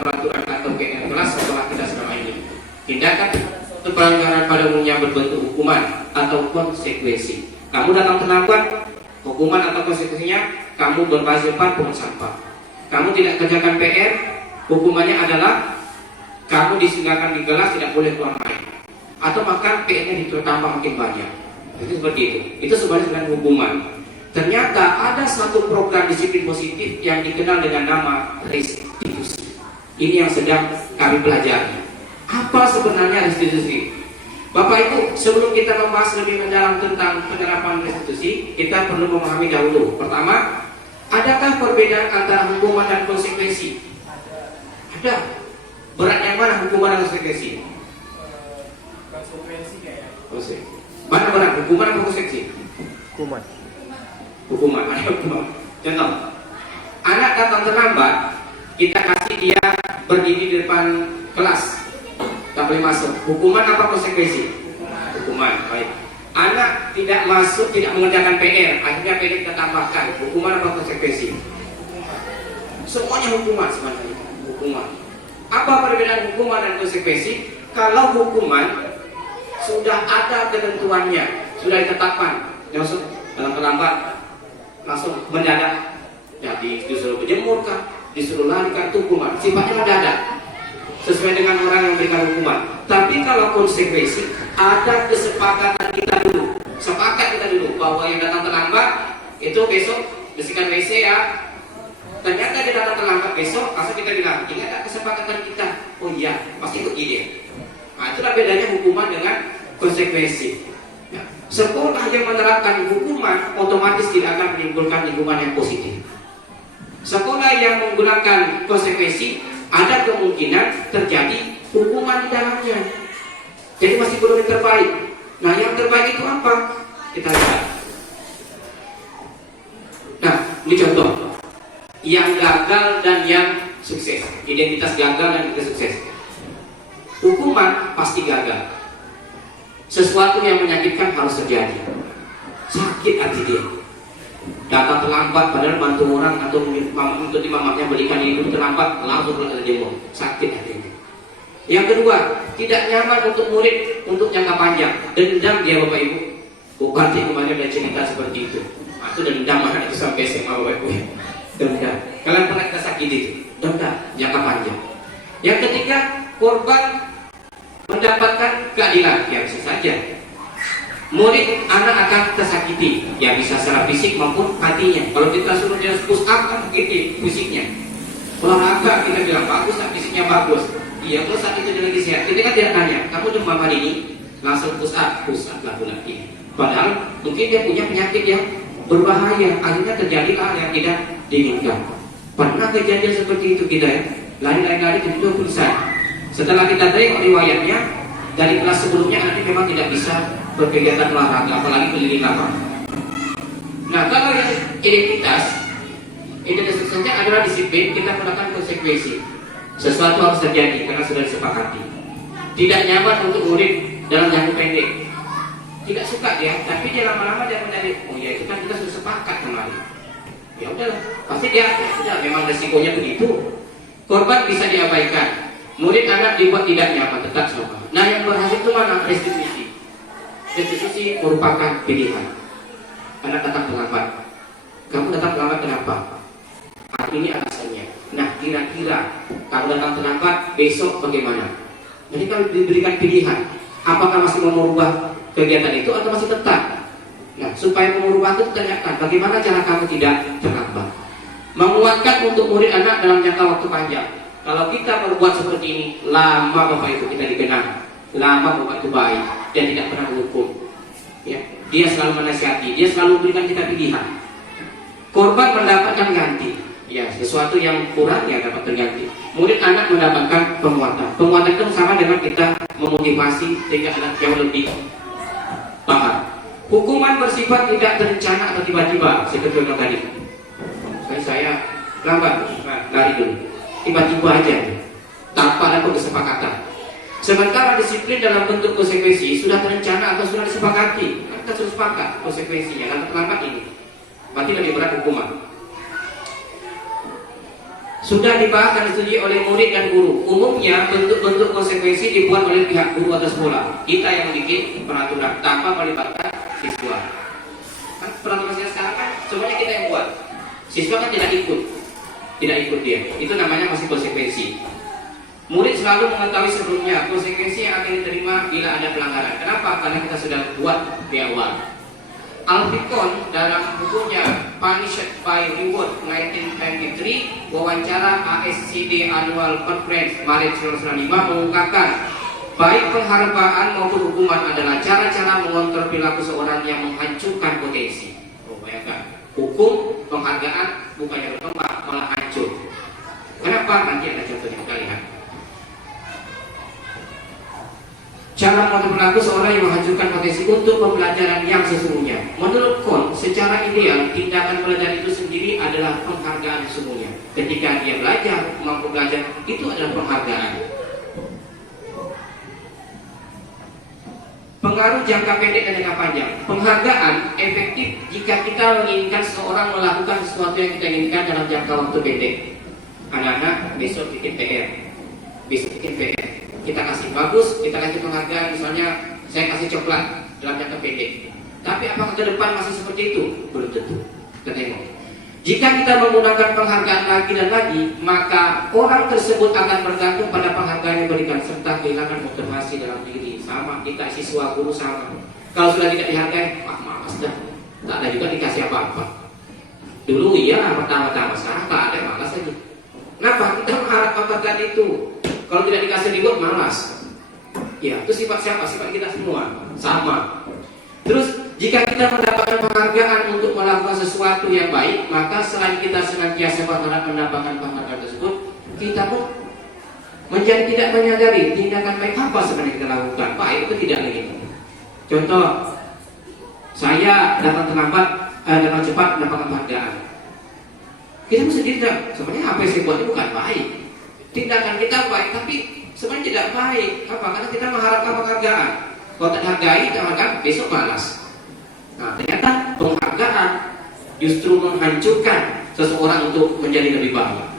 peraturan atau kegiatan kelas setelah kita selama ini. Tindakan pelanggaran pada umumnya berbentuk hukuman atau konsekuensi. Kamu datang terlambat, hukuman atau konsekuensinya kamu berkewajiban pungut sampah. Kamu tidak kerjakan PR, hukumannya adalah kamu disinggalkan di kelas, tidak boleh keluar main. Atau bahkan PR-nya ditambah makin banyak. Itu seperti itu. Itu sebenarnya dengan hukuman. Ternyata ada satu program disiplin positif yang dikenal dengan nama restitusi. Ini yang sedang kami pelajari. Apa sebenarnya restitusi? Bapak Ibu, sebelum kita membahas lebih mendalam tentang penerapan restitusi, kita perlu memahami dahulu. Pertama, adakah perbedaan antara hukuman dan konsekuensi? Ada. Berat yang mana hukuman dan konsekuensi? Konsekuensi kayaknya. Mana berat, hukuman atau konsekuensi? Hukuman. Hukuman, ada hukuman. Contoh, anak datang terlambat, kita kasih dia berdiri di depan kelas, tak boleh masuk. Hukuman apa konsekuensi? Hukuman. Baik. Anak tidak masuk, tidak mengerjakan PR, akhirnya PR kita tambahkan. Hukuman apa konsekuensi? Semuanya hukuman sebenarnya. Hukuman. Apa perbedaan hukuman dan konsekuensi? Kalau hukuman sudah ada ketentuannya, sudah ditetapkan, langsung dalam terlambat, langsung mendadak. Jadi disuruh berjemur kah, disuruh lari kah, itu hukuman. Sifatnya mendadak, sesuai dengan orang yang memberikan hukuman. Tapi kalau konsekuensi, ada kesepakatan kita dulu. Sepakat kita dulu bahwa yang datang terlambat itu besok bersihkan WC ya. Ternyata dia datang terlambat besok, langsung kita bilang, ingat ada kesepakatan kita. Oh iya, pasti ikut dia. Nah, itulah bedanya hukuman dengan konsekuensi. Ya. Sekolah yang menerapkan hukuman otomatis tidak akan menimbulkan lingkungan yang positif. Sekolah yang menggunakan konsekuensi, ada kemungkinan terjadi hukuman di dalamnya. Jadi masih belum yang terbaik. Nah, yang terbaik itu apa? Kita lihat. Nah, ini contoh. Yang gagal dan yang sukses. Identitas gagal dan identitas sukses. Hukuman pasti gagal. Sesuatu yang menyakitkan harus terjadi. Sakit hati dia. Datang terlambat padahal bantu orang atau untuk mamanya belikan itu terlambat, langsung keluar jempol. Sakit hati. Yang kedua, tidak nyaman untuk murid untuk jangka panjang. Dendam dia Bapak Ibu. Bupati kemarin ada cerita seperti itu. Itu dendam itu sampai SMA Bapak Ibu. Dendam. Kalian pernah kita sakit itu? Dendam jangka panjang. Yang ketiga, korban mendapatkan keadilan. Ya bisa saja. Murid anak akan tersakiti, ya bisa secara fisik maupun hatinya. Kalau kita suruh dia push up kan begitu fisiknya. Olahraga kita bilang bagus, tak fisiknya bagus. Iya, kalau saat itu dia lagi sehat, kita kan tidak tanya, kamu demam hari ini, langsung push up lagi. Padahal mungkin dia punya penyakit yang berbahaya, akhirnya terjadilah yang tidak diinginkan. Pernah kejadian seperti itu kita ya, lari-lari itu pingsan. Setelah kita tengok riwayatnya, dari kelas sebelumnya nanti memang tidak bisa berkegiatan olahraga, apalagi keliling lapangan. Nah, kalau yang identitas saja adalah disiplin, kita melakukan konsekuensi. Sesuatu harus terjadi karena sudah disepakati. Tidak nyaman untuk murid dalam jangka pendek. Tidak suka dia, tapi dia lama-lama dia menjadi, oh ya itu kan kita sudah sepakat kemarin. Ya udahlah, pasti dia sudah memang resikonya begitu. Korban bisa diabaikan. Murid anak dibuat tidak nyaman, tetap sama. Nah, yang berhasil itu mana? Restitusi. Restitusi merupakan pilihan. Anak datang terlambat. Kamu datang terlambat kenapa? Hari ini alasannya. Nah, kira-kira kamu datang terlambat, besok bagaimana? Jadi kalau diberikan pilihan, apakah masih mau merubah kegiatan itu atau masih tetap? Nah, supaya mau merubah itu tanyakan, bagaimana cara kamu tidak terlambat? menguatkan untuk murid anak dalam jangka waktu panjang. Kalau kita berbuat seperti ini, lama Bapak Ibu kita dikenang, lama Bapak itu baik dan tidak pernah menghukum. Ya, dia selalu menasihati, dia selalu berikan kita pilihan. Korban mendapatkan ganti, ya sesuatu yang kurang ya dapat terganti. Murid anak mendapatkan penguatan. Penguatan itu sama dengan kita memotivasi sehingga anak jauh lebih paham. Hukuman bersifat tidak terencana atau tiba-tiba, seperti yang tadi. Saya lambat, lari dulu. Tiba-tiba aja, tanpa ada kesepakatan. Sementara disiplin dalam bentuk konsekuensi sudah terencana atau sudah disepakati, kita sudah sepakat konsekuensinya. Lalu terlambat ini, berarti lebih berat hukuman. Sudah dibahas dan disetujui oleh murid dan guru. Umumnya bentuk-bentuk konsekuensi dibuat oleh pihak guru atau sekolah. Kita yang membuat peraturan tanpa melibatkan siswa. Kan peraturan sekarang kan semuanya kita yang buat. Siswa kan tidak ikut dia. Itu namanya masih konsekuensi. Murid selalu mengetahui sebelumnya konsekuensi yang akan diterima bila ada pelanggaran. Kenapa? Karena kita sudah buat di awal. Alficon dalam bukunya Punished by Reward 1993, wawancara ASCD Annual Conference Maret 1995 mengungkapkan baik penghargaan maupun hukuman adalah cara-cara mengontrol perilaku seorang yang menghancurkan potensi. Bayangkan, hukum, penghargaan bukannya berkembang, malah hancur. Kenapa? Nanti ada contohnya kita lihat. Cara mengatur perilaku seorang yang menghancurkan potensi untuk pembelajaran yang sesungguhnya. Menurut Kohn, secara ideal tindakan belajar itu sendiri adalah penghargaan sesungguhnya. Ketika dia belajar, mampu belajar, itu adalah penghargaan. Pengaruh jangka pendek dan jangka panjang. Penghargaan efektif jika kita menginginkan seseorang melakukan sesuatu yang kita inginkan dalam jangka waktu pendek. Anak-anak besok bikin PR, kita kasih bagus, kita kasih penghargaan, misalnya saya kasih coklat dalam jangka pendek. Tapi apakah ke depan masih seperti itu? Belum tentu. Kita tengok. Jika kita menggunakan penghargaan lagi dan lagi, maka orang tersebut akan bergantung pada penghargaan yang diberikan serta kehilangan motivasi dalam diri. Sama, kita siswa guru sama. Kalau sudah tidak dihargai, malas dah. Tak ada juga dikasih apa-apa. Dulu iya, pertama-tama, sekarang tak ada, malas lagi. Kenapa? Kita mengharap penghargaan itu. Kalau tidak dikasih reward, malas. Ya, itu sifat siapa? Sifat kita semua. Sama. Terus, jika kita mendapatkan penghargaan untuk melakukan sesuatu yang baik, maka selain kita senantiasa berharap mendapatkan penghargaan tersebut, kita pun menjadi tidak menyadari tindakan baik apa sebenarnya kita lakukan. Baik itu tidak lagi. Contoh, saya datang cepat mendapatkan penghargaan. Kita mesti tidak, sebenarnya apa yang saya buat itu bukan baik. Tindakan kita baik, tapi sebenarnya tidak baik. Apa? Karena kita mengharapkan penghargaan. Kalau tak hargai, besok malas. Nah, ternyata penghargaan justru menghancurkan seseorang untuk menjadi lebih baik.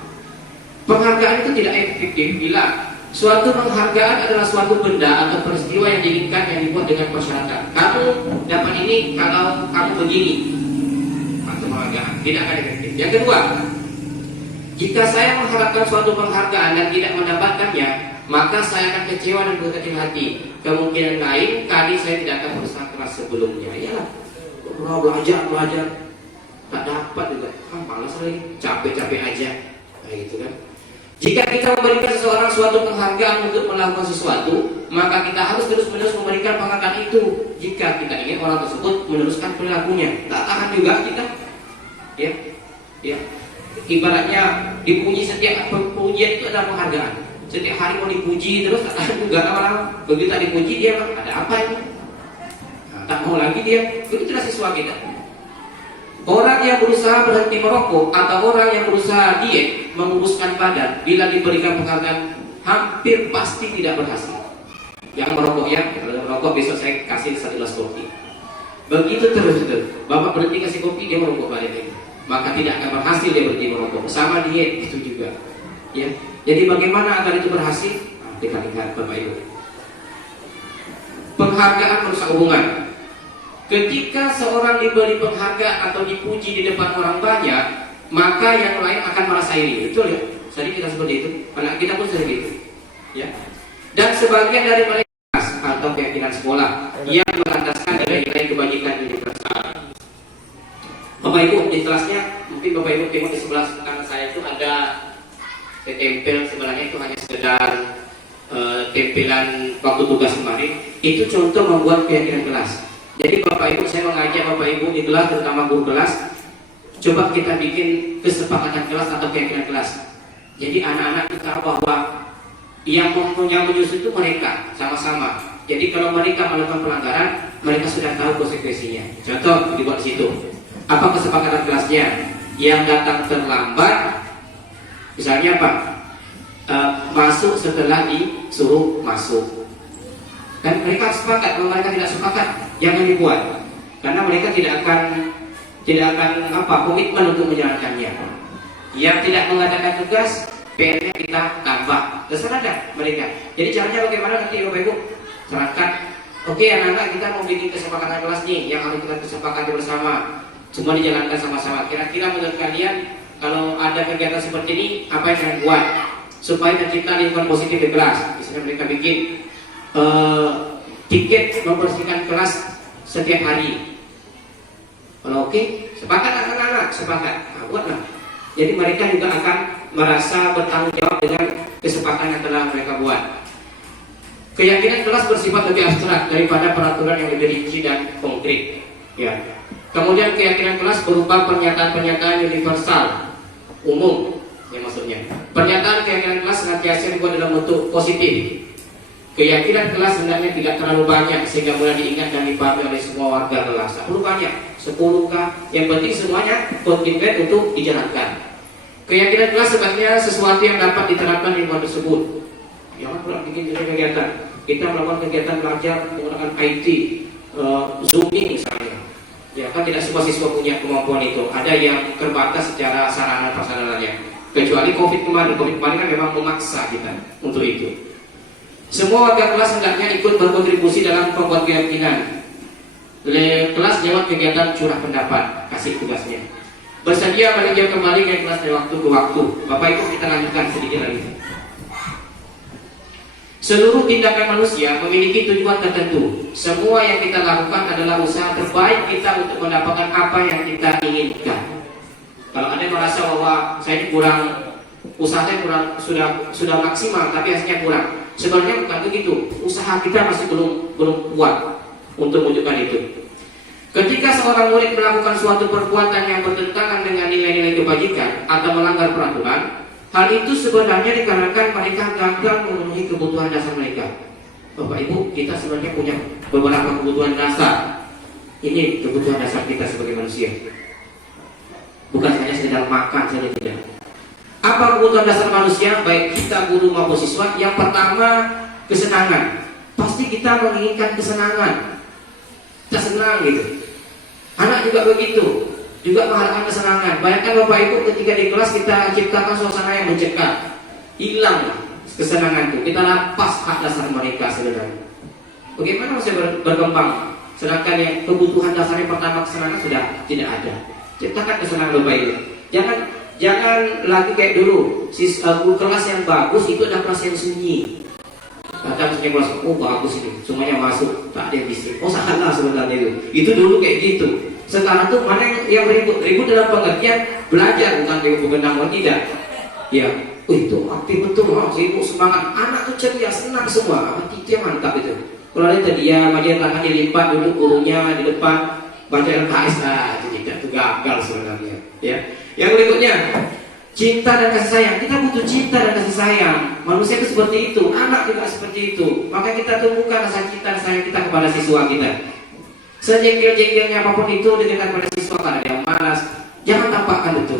Penghargaan itu tidak efektif bila suatu penghargaan adalah suatu benda atau peristiwa yang diinginkan yang dibuat dengan masyarakat. Kamu dapat ini kalau kamu begini. Atau penghargaan tidak akan efektif. Yang kedua, jika saya mengharapkan suatu penghargaan dan tidak mendapatkannya, maka saya akan kecewa dan berkecil hati. Kemungkinan lain kali saya tidak akan berusaha keras sebelumnya. Iyalah, belajar, tak dapat juga. Malas lagi, capek-capek aja. Nah, gitu kan. Jika kita memberikan seseorang suatu penghargaan untuk melakukan sesuatu, maka kita harus terus-menerus memberikan penghargaan itu. Jika kita ingin orang tersebut meneruskan perilakunya, tak akan juga kita. Ya. Ibaratnya dipuji, setiap pujian itu adalah penghargaan. Setiap hari mau dipuji terus, tak ada juga orang begitu tak dipuji dia ada apa ini? Nah, tak mau lagi dia. Begitulah siswa kita. Orang yang berusaha berhenti merokok atau orang yang berusaha diet menguruskan badan, bila diberikan penghargaan hampir pasti tidak berhasil. Yang merokok kalau merokok besok saya kasih 1 gelas kopi. Begitu terus itu. Bapak berhenti kasih kopi, dia merokok balik lagi. Maka tidak akan berhasil dia berhenti merokok. Sama diet itu juga. Ya. Jadi bagaimana agar itu berhasil? Nah, kita lihat Bapak Ibu. Penghargaan merusak hubungan. Ketika seorang diberi penghargaan atau dipuji di depan orang banyak, maka yang lain akan merasa iri. Betul ya? Sering kita seperti itu. Anak kita pun sering itu. Ya. Dan sebagian dari mereka atau keyakinan sekolah yang melandaskan nilai-nilai kebajikan universal. Bapak Ibu, jelasnya mungkin Bapak Ibu tengok di sebelah kanan saya itu ada tempel, sebenarnya itu hanya sekedar tempelan waktu tugas kemarin. Itu contoh membuat keyakinan kelas. Jadi Bapak Ibu, saya mengajak Bapak Ibu di kelas, terutama guru kelas, coba kita bikin kesepakatan kelas atau keyakinan kelas. Jadi anak-anak itu tahu bahwa yang menyusun itu mereka sama-sama. Jadi kalau mereka melakukan pelanggaran, mereka sudah tahu konsekuensinya. Contoh dibuat di situ. Apa kesepakatan kelasnya? Yang datang terlambat, misalnya apa? Masuk setelah disuruh masuk. Dan mereka sepakat. Kalau mereka tidak sepakat, jangan dibuat. Karena mereka tidak akan komitmen untuk menjalankannya. Yang tidak mengadakan tugas, PR-nya kita tambah. Terserah dah mereka. Jadi caranya bagaimana nanti Bapak Ibu? Serahkan. Oke anak-anak, kita mau bikin kesepakatan kelas nih, yang harus kita kesepakati bersama. Semua dijalankan sama-sama. Kira-kira menurut kalian, kalau ada kegiatan seperti ini, apa yang kalian buat supaya tercipta lingkungan positif di kelas? Misalnya mereka bikin tiket membersihkan kelas setiap hari. Kalau oke, sepakat anak-anak, sepakat. Nah, buatlah. Jadi mereka juga akan merasa bertanggung jawab dengan kesepakatan yang telah mereka buat. Keyakinan kelas bersifat lebih abstrak daripada peraturan yang lebih rinci dan konkret. Ya. Kemudian keyakinan kelas berupa pernyataan-pernyataan universal, umum, ya maksudnya. Pernyataan keyakinan kelas senantiasa dibuat dalam bentuk positif. Keyakinan kelas sebenarnya tidak terlalu banyak sehingga mudah diingat dan dipahami oleh semua warga kelas. Tak perlu banyak, 10K. Yang penting semuanya komitmen untuk dijalankan. Keyakinan kelas sebenarnya sesuatu yang dapat diterapkan di lingkungan tersebut. Jangan pula bikin kegiatan. Kita melakukan kegiatan belajar menggunakan IT, Zooming misalnya. Ya kan tidak semua siswa punya kemampuan itu. Ada yang terbatas secara sarana prasarananya. Kecuali COVID kemarin kan memang memaksa kita untuk itu. Semua warga kelas hendaknya ikut berkontribusi dalam pembuat keyakinan. Kelas jawab kegiatan curah pendapat, kasih tugasnya. Bersedia meninjau kembali ke kelas dari waktu ke waktu. Bapak Ibu, kita lanjutkan sedikit lagi. Seluruh tindakan manusia memiliki tujuan tertentu. Semua yang kita lakukan adalah usaha terbaik kita untuk mendapatkan apa yang kita inginkan. Kalau Anda merasa bahwa saya ini usaha saya kurang, sudah maksimal tapi hasilnya kurang. Sebenarnya bukan begitu. Usaha kita masih belum kuat untuk mewujudkan itu. Ketika seorang murid melakukan suatu perbuatan yang bertentangan dengan nilai-nilai kebajikan atau melanggar peraturan, hal itu sebenarnya dikarenakan mereka gagal memenuhi kebutuhan dasar mereka. Bapak Ibu, kita sebenarnya punya beberapa kebutuhan dasar. Ini kebutuhan dasar kita sebagai manusia. Bukan hanya sekedar makan saja, tidak. Apa kebutuhan dasar manusia, baik kita guru maupun siswa? Yang pertama, kesenangan. Pasti kita menginginkan kesenangan. Kita senang gitu. Anak juga begitu, juga mengharapkan kesenangan. Bayangkan Bapak Ibu ketika di kelas kita ciptakan suasana yang mencekam, hilang kesenangan itu. Kita rampas hak dasar mereka sebenarnya. Bagaimana masih berkembang? Sedangkan yang kebutuhan dasarnya pertama kesenangan sudah tidak ada. Ciptakan kesenangan Bapak Ibu. Jangan lagi kayak dulu. Kelas yang bagus itu adalah kelas yang sunyi. Datang sini kelas, oh bagus ini, semuanya masuk, tak ada yang bisik. Oh salah sebenarnya itu. Itu dulu kayak gitu. Sekarang tuh mana yang ribut dalam pengertian belajar, bukan ribut namun tidak. Ya, itu aktif betul, sibuk semangat. Anak tuh ceria, senang semua. Itu mantap itu. Kalau ada dia tangan dilipat, duduk gurunya di depan, baca LKS, itu tidak, itu gagal sebenarnya. Ya, yang berikutnya. Cinta dan kasih sayang. Kita butuh cinta dan kasih sayang. Manusia itu seperti itu, anak juga seperti itu. Maka kita tumbuhkan rasa cinta dan sayang kita kepada siswa kita. Sejengkel-jengkelnya apapun itu dengan pada siswa, karena dia malas, jangan tampakkan itu.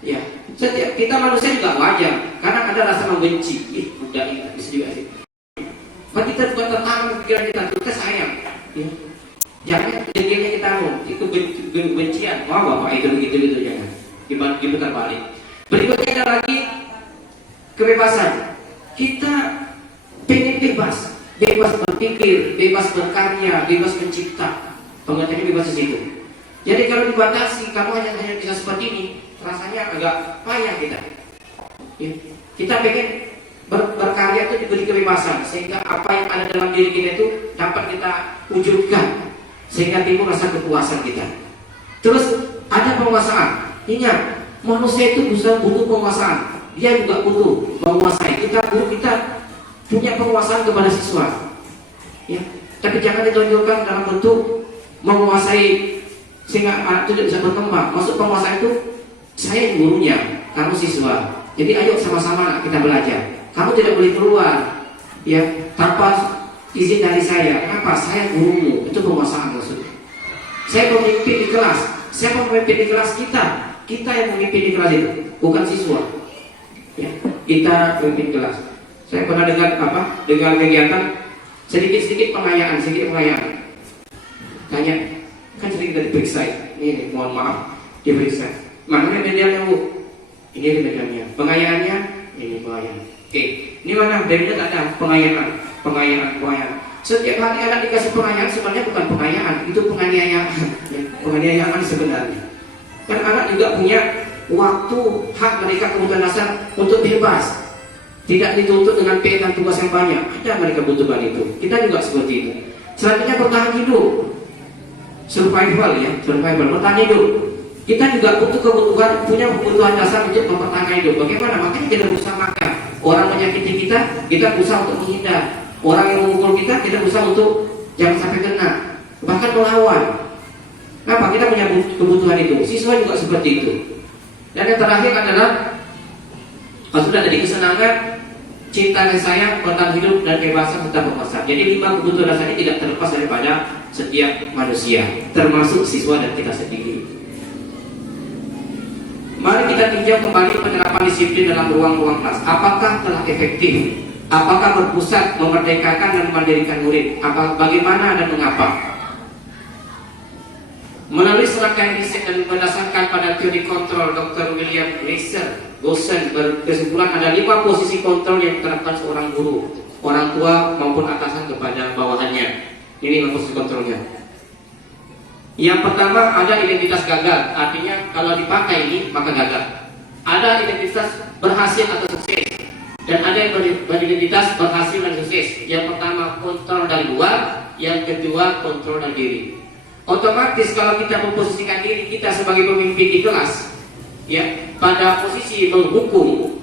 Ya, setiap kita manusia juga wajar. Karena ada rasa membenci. Udah ini bisa juga sih. Maka kita bukan tertanam pikiran kita sayang. Ya. Jangan jengkelnya kita itu bencian. Wah bapak itu begitu jangan. Diputar balik. Berikutnya ada lagi kebebasan. Kita pengen bebas berpikir, bebas berkarya, bebas mencipta. Pengertiannya bebas di situ. Jadi kalau dibatasi, kamu hanya bisa seperti ini, rasanya agak payah kita. Ya. Kita pengen berkarya itu diberi kebebasan, sehingga apa yang ada dalam diri kita itu dapat kita wujudkan, sehingga timbul rasa kepuasan kita. Terus ada penguasaan. Ingat, Manusia itu butuh penguasaan. Dia juga butuh menguasai. Guru kita punya penguasaan kepada siswa. Ya, tapi jangan ditonjolkan dalam bentuk menguasai sehingga anak itu tidak bisa berkembang. Maksud penguasaan itu saya gurunya, kamu siswa. Jadi ayo sama-sama kita belajar. Kamu tidak boleh keluar ya tanpa izin dari saya. Kenapa? Saya gurumu. Itu penguasaan maksudnya. Saya pemimpin di kelas. Saya pemimpin di kelas kita. Kita yang memimpin di kelas itu, bukan siswa. Ya, kita pemimpin kelas. Saya pernah dengar dengar kegiatan sedikit pengayaan. Tanya, kan sering kita diperiksa. Ini mohon maaf, diperiksa. Mana medianya Bu? Ini medianya. Pengayaannya, ini pengayaan. Oke, ini mana? Dari ada pengayaan. Setiap hari anak dikasih pengayaan, sebenarnya bukan pengayaan, itu penganiayaan. Penganiayaan sebenarnya. Kan anak juga punya waktu, hak mereka kebutuhan dasar untuk bebas, tidak dituntut dengan PE dan tugas yang banyak. Ada mereka butuhkan itu. Kita juga seperti itu. Selanjutnya bertahan hidup, survival, bertahan hidup. Kita juga punya kebutuhan dasar untuk mempertahankan hidup. Bagaimana? Makanya kita berusaha makan. Orang menyakiti kita berusaha untuk menghindar. Orang yang memukul kita berusaha untuk jangan sampai kena, bahkan melawan. Kenapa? Kita punya kebutuhan itu. Siswa juga seperti itu. Dan yang terakhir adalah sudah tadi kesenangan, cinta dan sayang, bertahan hidup, dan kebebasan serta penguasaan. Jadi 5 kebutuhan dasar ini tidak terlepas daripada setiap manusia, termasuk siswa dan kita sendiri. Mari kita tinjau kembali penerapan disiplin dalam ruang-ruang kelas. Apakah telah efektif? Apakah berpusat memerdekakan dan memandirikan murid? Bagaimana dan mengapa? Melalui serangkaian riset dan berdasarkan pada teori kontrol, Dr. William Gosen berkesimpulan ada 5 posisi kontrol yang diterapkan seorang guru, orang tua maupun atasan kepada bawahannya. Ini 5 posisi kontrolnya. Yang pertama ada identitas gagal, artinya kalau dipakai ini maka gagal. Ada identitas berhasil atau sukses, dan ada yang beridentitas berhasil dan sukses. Yang pertama kontrol dari luar, yang kedua kontrol dari diri. Otomatis kalau kita memposisikan diri kita sebagai pemimpin di kelas, ya, pada posisi menghukum,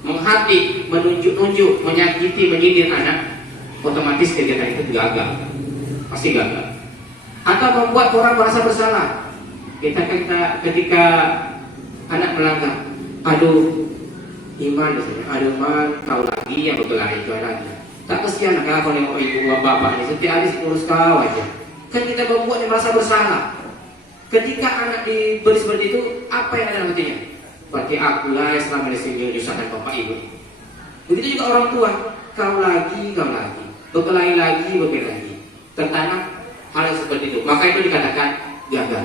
menghati, menunjuk-nunjuk, menyakiti, menyindir anak, otomatis kegiatan itu gagal, pasti gagal. Atau membuat orang merasa bersalah. Ketika anak melanggar, aduh Iman, kau lagi yang berkelahi itu lagi. Tak kesian anak kalau nengok ibu bapak ini setiap hari ngurus kau aja. Kan kita membuat dia merasa bersalah. Ketika anak diberi seperti itu, apa yang ada dalam hatinya? Berarti akulah yang selama ini menyusahkan bapak ibu. Begitu juga orang tua, kau lagi, berkelahi lagi, tertanam hal yang seperti itu. Maka itu dikatakan gagal.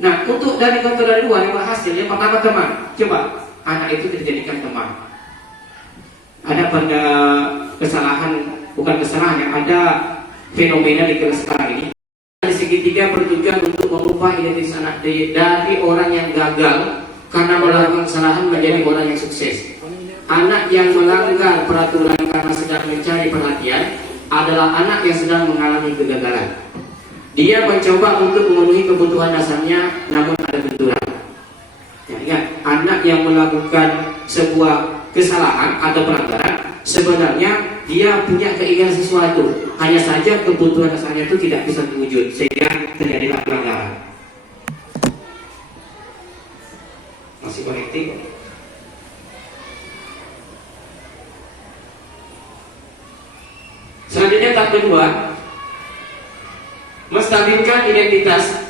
Nah, untuk dari kontrol dari luar yang berhasil, yang pertama teman. Coba anak itu dijadikan teman. Ada pada kesalahan, bukan kesalahan, yang ada fenomena di kelas sekarang ini. Dari segitiga bertujuan untuk mengubah identitas anak dari orang yang gagal karena melakukan kesalahan menjadi orang yang sukses. Anak yang melanggar peraturan karena sedang mencari perhatian adalah anak yang sedang mengalami kegagalan. Dia mencoba untuk memenuhi kebutuhan dasarnya, namun ada benturan. Ya, ingat, anak yang melakukan sebuah kesalahan atau pelanggaran, sebenarnya dia punya keinginan sesuatu. Hanya saja kebutuhan dasarnya itu tidak bisa terwujud, sehingga terjadilah pelanggaran. Masih konektif? Selanjutnya tahap kedua, menstabilkan identitas.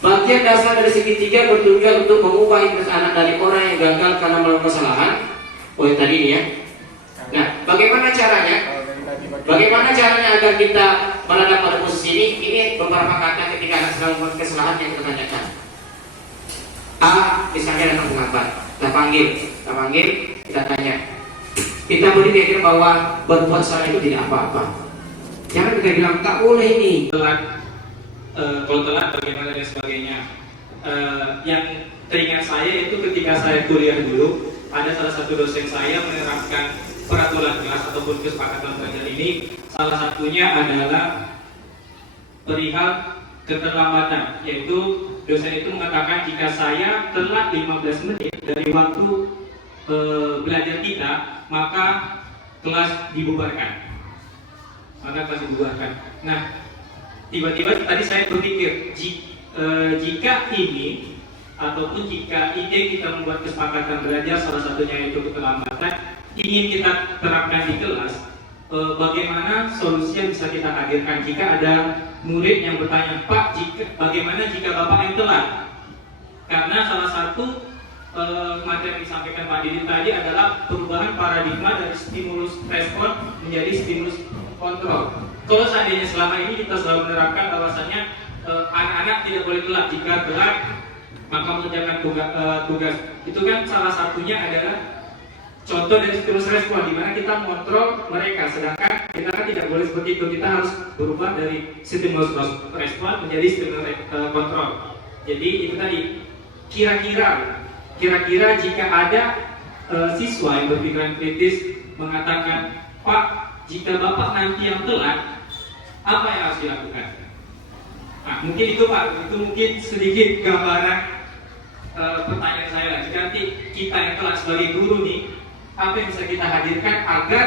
Bagian dasar dari segitiga bertujuan untuk mengubah identitas anak dari orang yang gagal karena melakukan kesalahan. Poin tadi ini ya. Nah, bagaimana caranya? Bagaimana caranya agar kita berada pada posisi ini? Ini beberapa kata ketika anak sedang melakukan kesalahan yang kita tanyakan. A, misalnya datang pengabar, kita panggil, kita tanya. Kita beri dia bahwa berbuat salah itu tidak apa-apa. Jangan kita bilang tak boleh ini. Kalau telat bagaimana dan sebagainya. Yang teringat saya itu ketika saya kuliah dulu, ada salah satu dosen saya menerapkan peraturan kelas ataupun kesepakatan pelajar ini. Salah satunya adalah perihal keterlambatan, yaitu dosen itu mengatakan jika saya telat 15 menit dari waktu belajar kita, maka kelas dibubarkan. Nah, tiba-tiba tadi saya berpikir, jika ini ataupun jika ide kita membuat kesepakatan belajar, salah satunya yaitu keterlambatan, ingin kita terapkan di kelas, bagaimana solusi yang bisa kita hadirkan jika ada murid yang bertanya, Pak, bagaimana jika Bapak yang telat? Karena salah satu materi yang disampaikan Pak Didi tadi adalah perubahan paradigma dari stimulus respon menjadi stimulus kontrol. Kalau seandainya selama ini kita selalu menerapkan bahwasanya anak-anak tidak boleh telat, jika telat maka mengerjakan tugas. Itu kan salah satunya adalah contoh dari stimulus respon, di mana kita mengontrol mereka, sedangkan kita kan tidak boleh seperti itu. Kita harus berubah dari stimulus respon menjadi stimulus kontrol. Jadi itu tadi, kira-kira jika ada siswa yang berpikiran kritis mengatakan, Pak, jika Bapak nanti yang telat, apa yang harus dilakukan? Nah, mungkin itu Pak, itu mungkin sedikit gambaran pertanyaan saya lah. Jika nanti kita yang telat sebagai guru nih, apa yang bisa kita hadirkan agar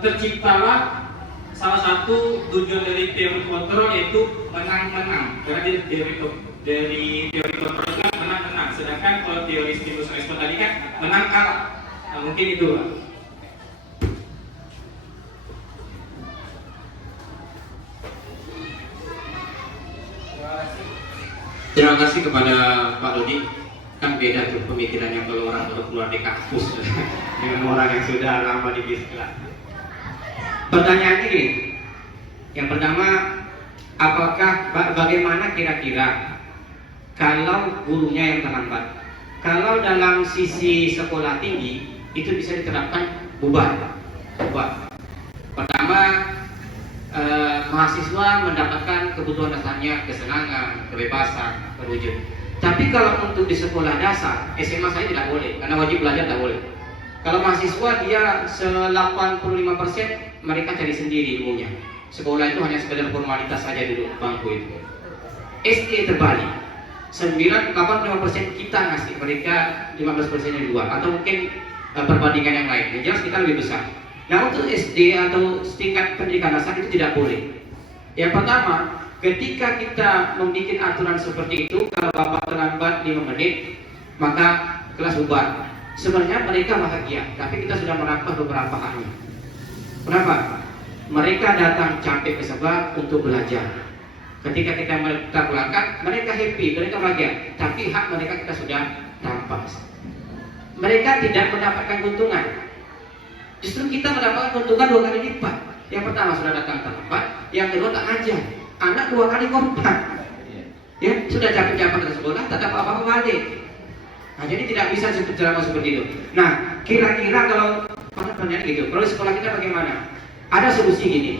terciptalah salah satu tujuan dari teori kontrol, yaitu menang-menang. Karena dari teori kontrol kan menang-menang, sedangkan kalau teori stimulus respon tadi kan menang kalah. Nah, mungkin itu Pak. Terima kasih kepada Pak Dodi. Kan beda tuh pemikirannya kalau orang baru keluar di kampus dengan orang yang sudah lama di bisnis. Pertanyaannya gini, yang pertama, bagaimana kira-kira kalau gurunya yang terlambat? Kalau dalam sisi sekolah tinggi itu bisa diterapkan bubar. Pertama, mahasiswa mendapatkan kebutuhan dasarnya, kesenangan, kebebasan, terwujud. Tapi kalau untuk di sekolah dasar, SMA saya tidak boleh, karena wajib belajar tidak boleh. Kalau mahasiswa dia 85% mereka cari sendiri ilmunya. Sekolah itu hanya sekedar formalitas saja dulu bangku itu. SD terbalik, 85% kita ngasih, mereka 15% di luar, atau mungkin perbandingan yang lain. Yang jelas kita lebih besar. Nah, untuk SD atau tingkat pendidikan dasar itu tidak boleh. Yang pertama, ketika kita membuat aturan seperti itu, kalau Bapak terlambat 5 menit, maka kelas bubar. Sebenarnya mereka bahagia, tapi kita sudah merampas beberapa haknya. Kenapa? Mereka datang capek ke sekolah untuk belajar. Ketika kita pulangkan, mereka happy, mereka bahagia, tapi hak mereka kita sudah rampas. Mereka tidak mendapatkan keuntungan. Justru kita mendapatkan keuntungan 2 kali lipat. Yang pertama sudah datang terlambat, yang kedua tak ngajar. Anak 2 kali korban. Ya, sudah capek-capek ke sekolah, tetap apa-apa balik. Nah, jadi tidak bisa berjalan seperti itu. Nah, kira-kira kalau pertanyaan gitu, kalau sekolah kita bagaimana? Ada solusi gini.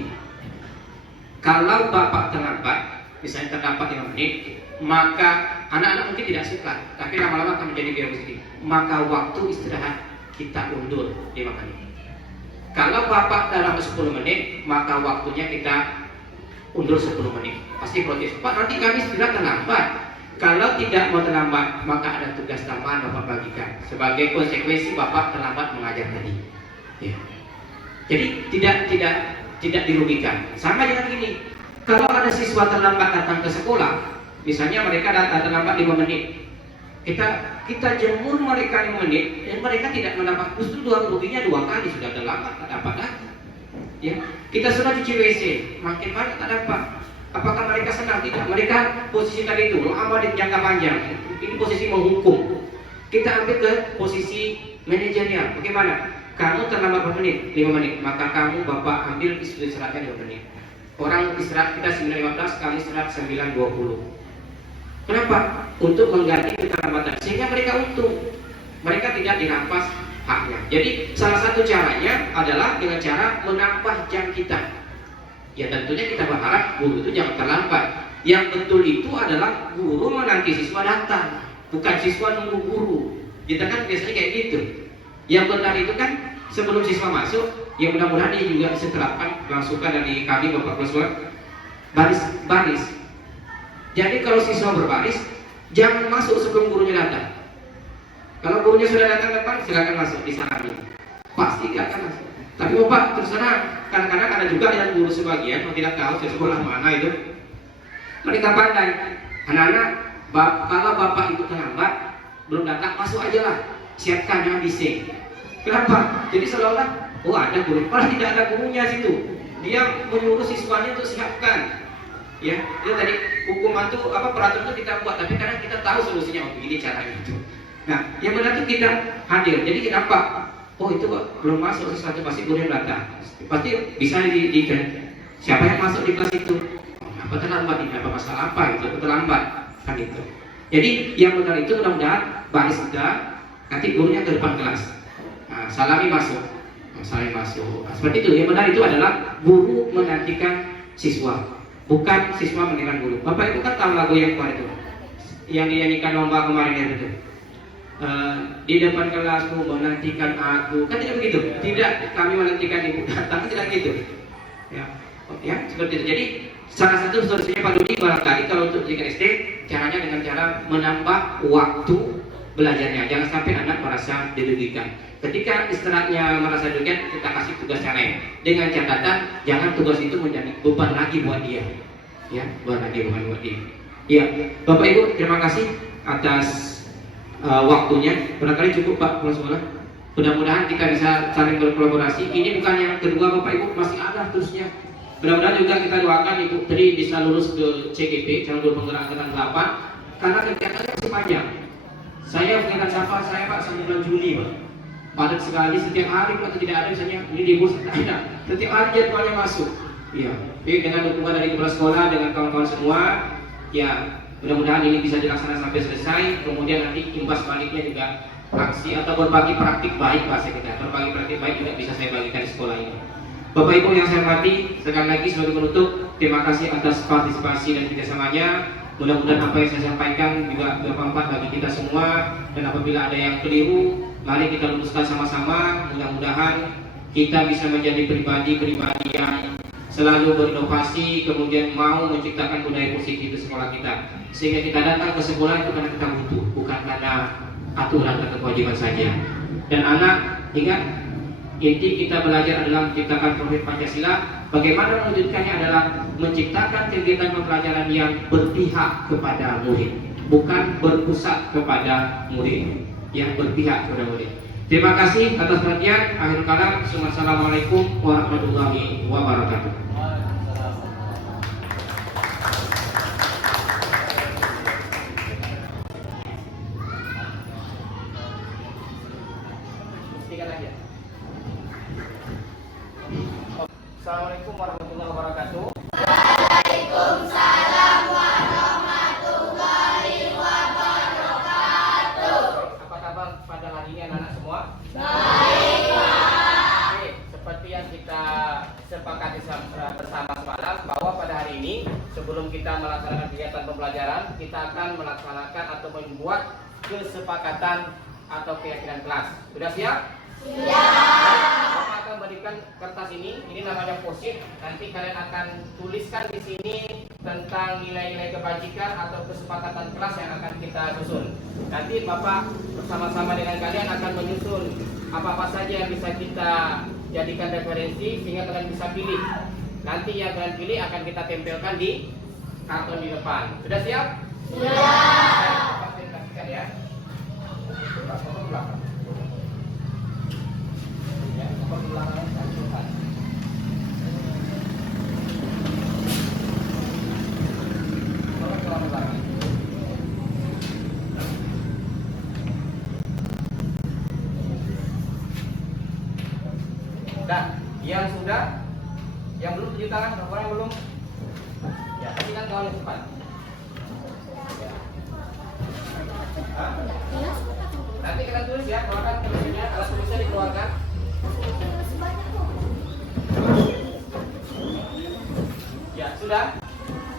Kalau Bapak terlambat, misalnya terdapat 5 menit, maka anak-anak mungkin tidak suka, tapi lama-lama akan menjadi biar positif. Maka waktu istirahat kita undur 5 menit. Kalau Bapak dalam 10 menit, maka waktunya kita undur 10 menit. Pasti protes, Pak, nanti kami istirahat terlambat. Kalau tidak mau terlambat, maka ada tugas tambahan Bapak bagikan sebagai konsekuensi Bapak terlambat mengajar tadi. Ya. Jadi tidak dirugikan. Sama dengan gini, kalau ada siswa terlambat datang ke sekolah, misalnya mereka datang terlambat 5 menit, kita jemur mereka 5 menit dan mereka tidak mendapat, justru ruginya 2 kali, sudah terlambat tak dapat lagi. Ya, kita sudah cuci WC, makin banyak tak dapat. Apakah mereka senang? Tidak. Mereka posisi tadi itu lama di jangka panjang. Ini posisi menghukum. Kita ambil ke posisi manajerial. Bagaimana? Kamu terlambat berapa menit? 5 menit. Maka kamu Bapak ambil istirahatnya 2 menit. Orang istirahat kita 9.15, kami istirahat 9.20. Kenapa? Untuk mengganti keterlambatan. Sehingga mereka untung. Mereka tidak dirampas haknya. Jadi salah satu caranya adalah dengan cara menambah jam kita. Ya tentunya kita berharap guru itu jangan terlambat. Yang betul itu adalah guru menanti siswa datang, bukan siswa nunggu guru. Kita kan biasanya kayak gitu. Yang benar itu kan sebelum siswa masuk, ya mudah-mudahan dia juga bisa terapkan masukan dari kami Bapak Presiden. Baris Jadi kalau siswa berbaris, jangan masuk sebelum gurunya datang. Kalau gurunya sudah datang depan, silakan masuk, disalami. Pasti dia akan masuk. Tapi Bapak terserah, kadang-kadang ada juga yang guru sebagian yang tidak tahu sekolah mana itu. Mereka pandai. Anak-anak, kalau Bapak itu terlambat, belum datang, masuk aja lah. Siapkan, jangan bising. Kenapa? Jadi seolah-olah, oh ada guru, padahal tidak ada gurunya situ. Dia menyuruh siswanya untuk siapkan. Ya, itu tadi hukuman itu peraturan itu kita buat, tapi kadang kita tahu solusinya, oh begini caranya itu. Nah, yang benar itu kita hadir. Jadi kenapa? Oh itu kok belum masuk sesuatu, pasti guru yang datang. Pasti bisa di siapa yang masuk di kelas itu? Apa terlambat ini? Apa masalah apa gitu? Terlambat kan itu. Jadi yang benar itu mudah-mudahan baris sudah, nanti gurunya ke depan kelas. Nah, salami masuk. Salami masuk. Nah, seperti itu. Yang benar itu adalah guru menantikan siswa. Bukan siswa mendengar guru. Bapak Ibu kan tahu lagu yang kemarin itu, yang dinyanyikan lomba kemarin itu. Di depan kelasmu menantikan aku, kan tidak begitu? Tidak, kami menantikan ibu datang, tidak gitu. Ya, seperti itu. Jadi salah satu solusinya Pak Dudi barangkali kalau untuk tingkat SD, caranya dengan cara menambah waktu belajarnya. Jangan sampai anak merasa dirugikan. Ketika istirahatnya merasa dirugikan, kita kasih tugas yang lain. Dengan catatan, jangan tugas itu menjadi beban lagi buat dia. Ya, beban lagi bukan buat dia. Ya, Bapak Ibu, terima kasih atas waktunya. Barangkali cukup Pak Kepala Sekolah. Mudah-mudahan kita bisa saling berkolaborasi. Ini bukan yang kedua Bapak Ibu, masih ada terusnya. Mudah-mudahan juga kita doakan Ibu Tri bisa lulus ke CGP, calon guru penggerak angkatan 8, karena kegiatannya masih panjang. Saya kegiatan siapa? Saya Pak sampai bulan Juli Pak. Padat sekali, setiap hari atau tidak ada misalnya ini libur tidak. Setiap hari jadwalnya masuk. Iya. Jadi dengan dukungan dari kepala sekolah dengan kawan-kawan semua, ya mudah-mudahan ini bisa dilaksanakan sampai selesai. Kemudian nanti imbas baliknya juga aksi atau berbagi praktik baik bahasa kita. Berbagi praktik baik juga bisa saya bagikan di sekolah ini. Bapak Ibu yang saya hormati, sekali lagi sebagai penutup, terima kasih atas partisipasi dan kerjasamanya. Mudah-mudahan apa yang saya sampaikan juga bermanfaat bagi kita semua. Dan apabila ada yang keliru, mari kita luruskan sama-sama. Mudah-mudahan kita bisa menjadi pribadi-pribadi yang selalu berinovasi, kemudian mau menciptakan budaya positif di sekolah kita. Sehingga kita datang ke sekolah itu karena kita butuh, bukan karena aturan atau kewajiban saja. Dan anak, ingat, inti kita belajar adalah menciptakan profil Pancasila. Bagaimana mewujudkannya adalah menciptakan kegiatan pembelajaran yang berpihak kepada murid, bukan berpusat kepada murid, yang berpihak kepada murid. Terima kasih atas perhatian. Akhir kalam, Assalamualaikum warahmatullahi wabarakatuh. Assalamualaikum warahmatullahi wabarakatuh. Waalaikumsalam warahmatullahi wabarakatuh. Apa kabar pada hari ini anak-anak semua? Baik, Pak. Oke, seperti yang kita sepakati bersama semalam, bahwa pada hari ini sebelum kita melaksanakan kegiatan pembelajaran, kita akan melaksanakan atau membuat kesepakatan atau keyakinan kelas. Sudah siap? Bapak akan berikan kertas ini namanya posit. Nanti kalian akan tuliskan di sini tentang nilai-nilai kebajikan atau kesepakatan kelas yang akan kita susun. Nanti Bapak bersama-sama dengan kalian akan menyusun apa-apa saja yang bisa kita jadikan referensi sehingga kalian bisa pilih. Nanti yang kalian pilih akan kita tempelkan di karton di depan. Sudah siap? Bapak presentasikan ya. Dan yang sudah, yang belum tunjuk tangan, berapa yang belum? Ya, tapi kan kawan yang cepat. Nanti kita tulis ya, keluarkan tulisnya, alat tulisnya dikeluarkan. Ya, sudah.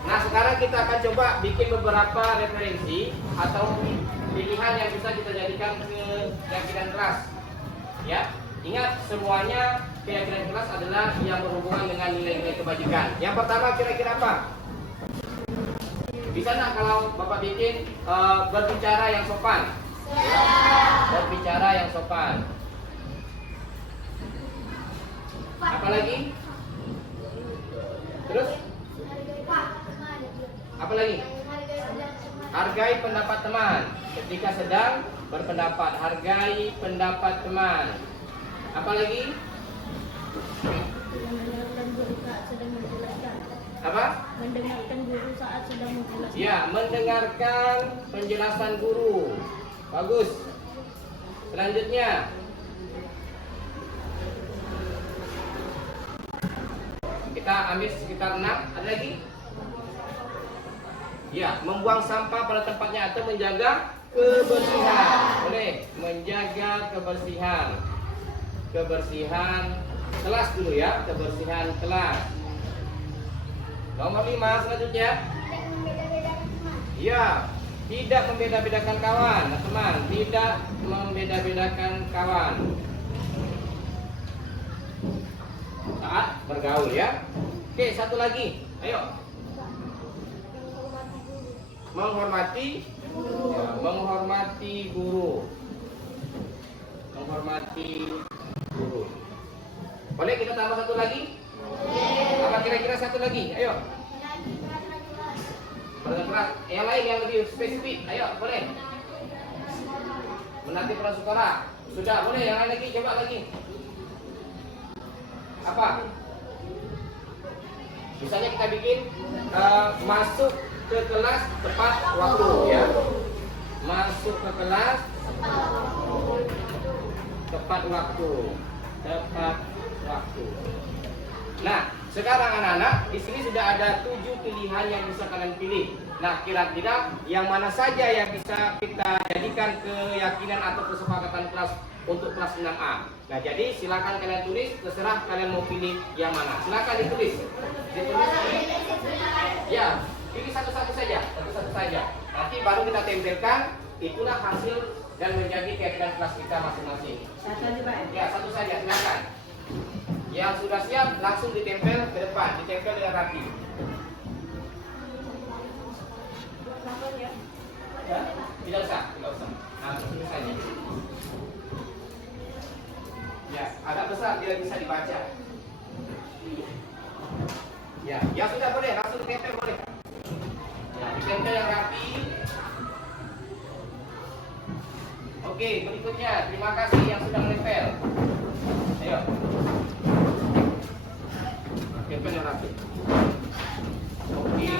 Nah, sekarang kita akan coba bikin beberapa referensi atau pilihan yang bisa kita jadikan keyakinan kelas. Ya, ingat semuanya keyakinan kelas adalah yang berhubungan dengan nilai-nilai kebajikan. Yang pertama kira-kira apa? Bisa nggak kalau Bapak bikin berbicara yang sopan? Berbicara yang sopan. Apa lagi? Terus? Apa lagi? Hargai pendapat teman ketika sedang berpendapat. Hargai pendapat teman. Apa lagi? Mendengarkan guru saat sedang menjelaskan. Apa? Mendengarkan guru saat sedang menjelaskan. Ya, mendengarkan penjelasan guru. Bagus. Selanjutnya, kita ambil sekitar 6. Ada lagi? Ya, membuang sampah pada tempatnya atau menjaga kebersihan. Boleh, menjaga kebersihan. Kebersihan kelas dulu ya, kebersihan kelas. Nomor 5 selanjutnya. Ya, tidak membeda-bedakan kawan, teman. Tidak membeda-bedakan kawan saat bergaul ya. Oke, satu lagi. Ayo. Menghormati ya, menghormati guru. Menghormati guru. Boleh kita tambah satu lagi? Apa kira-kira satu lagi? Ayo. Keras. Yang lain yang lebih spesifik. Ayo, boleh. Menanti prasekolah. Sudah, boleh. Yang lain lagi, coba lagi. Apa? Misalnya kita bikin masuk ke kelas tepat waktu ya. Masuk ke kelas tepat waktu. Tepat waktu. Nah, sekarang anak-anak, di sini sudah ada 7 pilihan yang bisa kalian pilih. Nah, kira-kira yang mana saja yang bisa kita jadikan keyakinan atau kesepakatan kelas untuk kelas 6A. Nah, jadi silakan kalian tulis, terserah kalian mau pilih yang mana. Silakan ditulis. Ditulis. Ya, pilih satu-satu saja, satu-satu saja. Nanti baru kita tempelkan, itulah hasil dan menjadi keyakinan kelas kita masing-masing. Satu aja, Pak. Ya, satu saja, silakan. Yang sudah siap langsung ditempel ke depan, ditempel dengan rapi. Ya, tidak usah, tidak usah. Langsung saja. Ya, agak besar tidak bisa dibaca. Ya, ya sudah boleh, langsung ditempel boleh. Ya, ditempel yang rapi. Oke, berikutnya terima kasih yang sudah menempel. Ayo. Tempel yang rapi. Oke.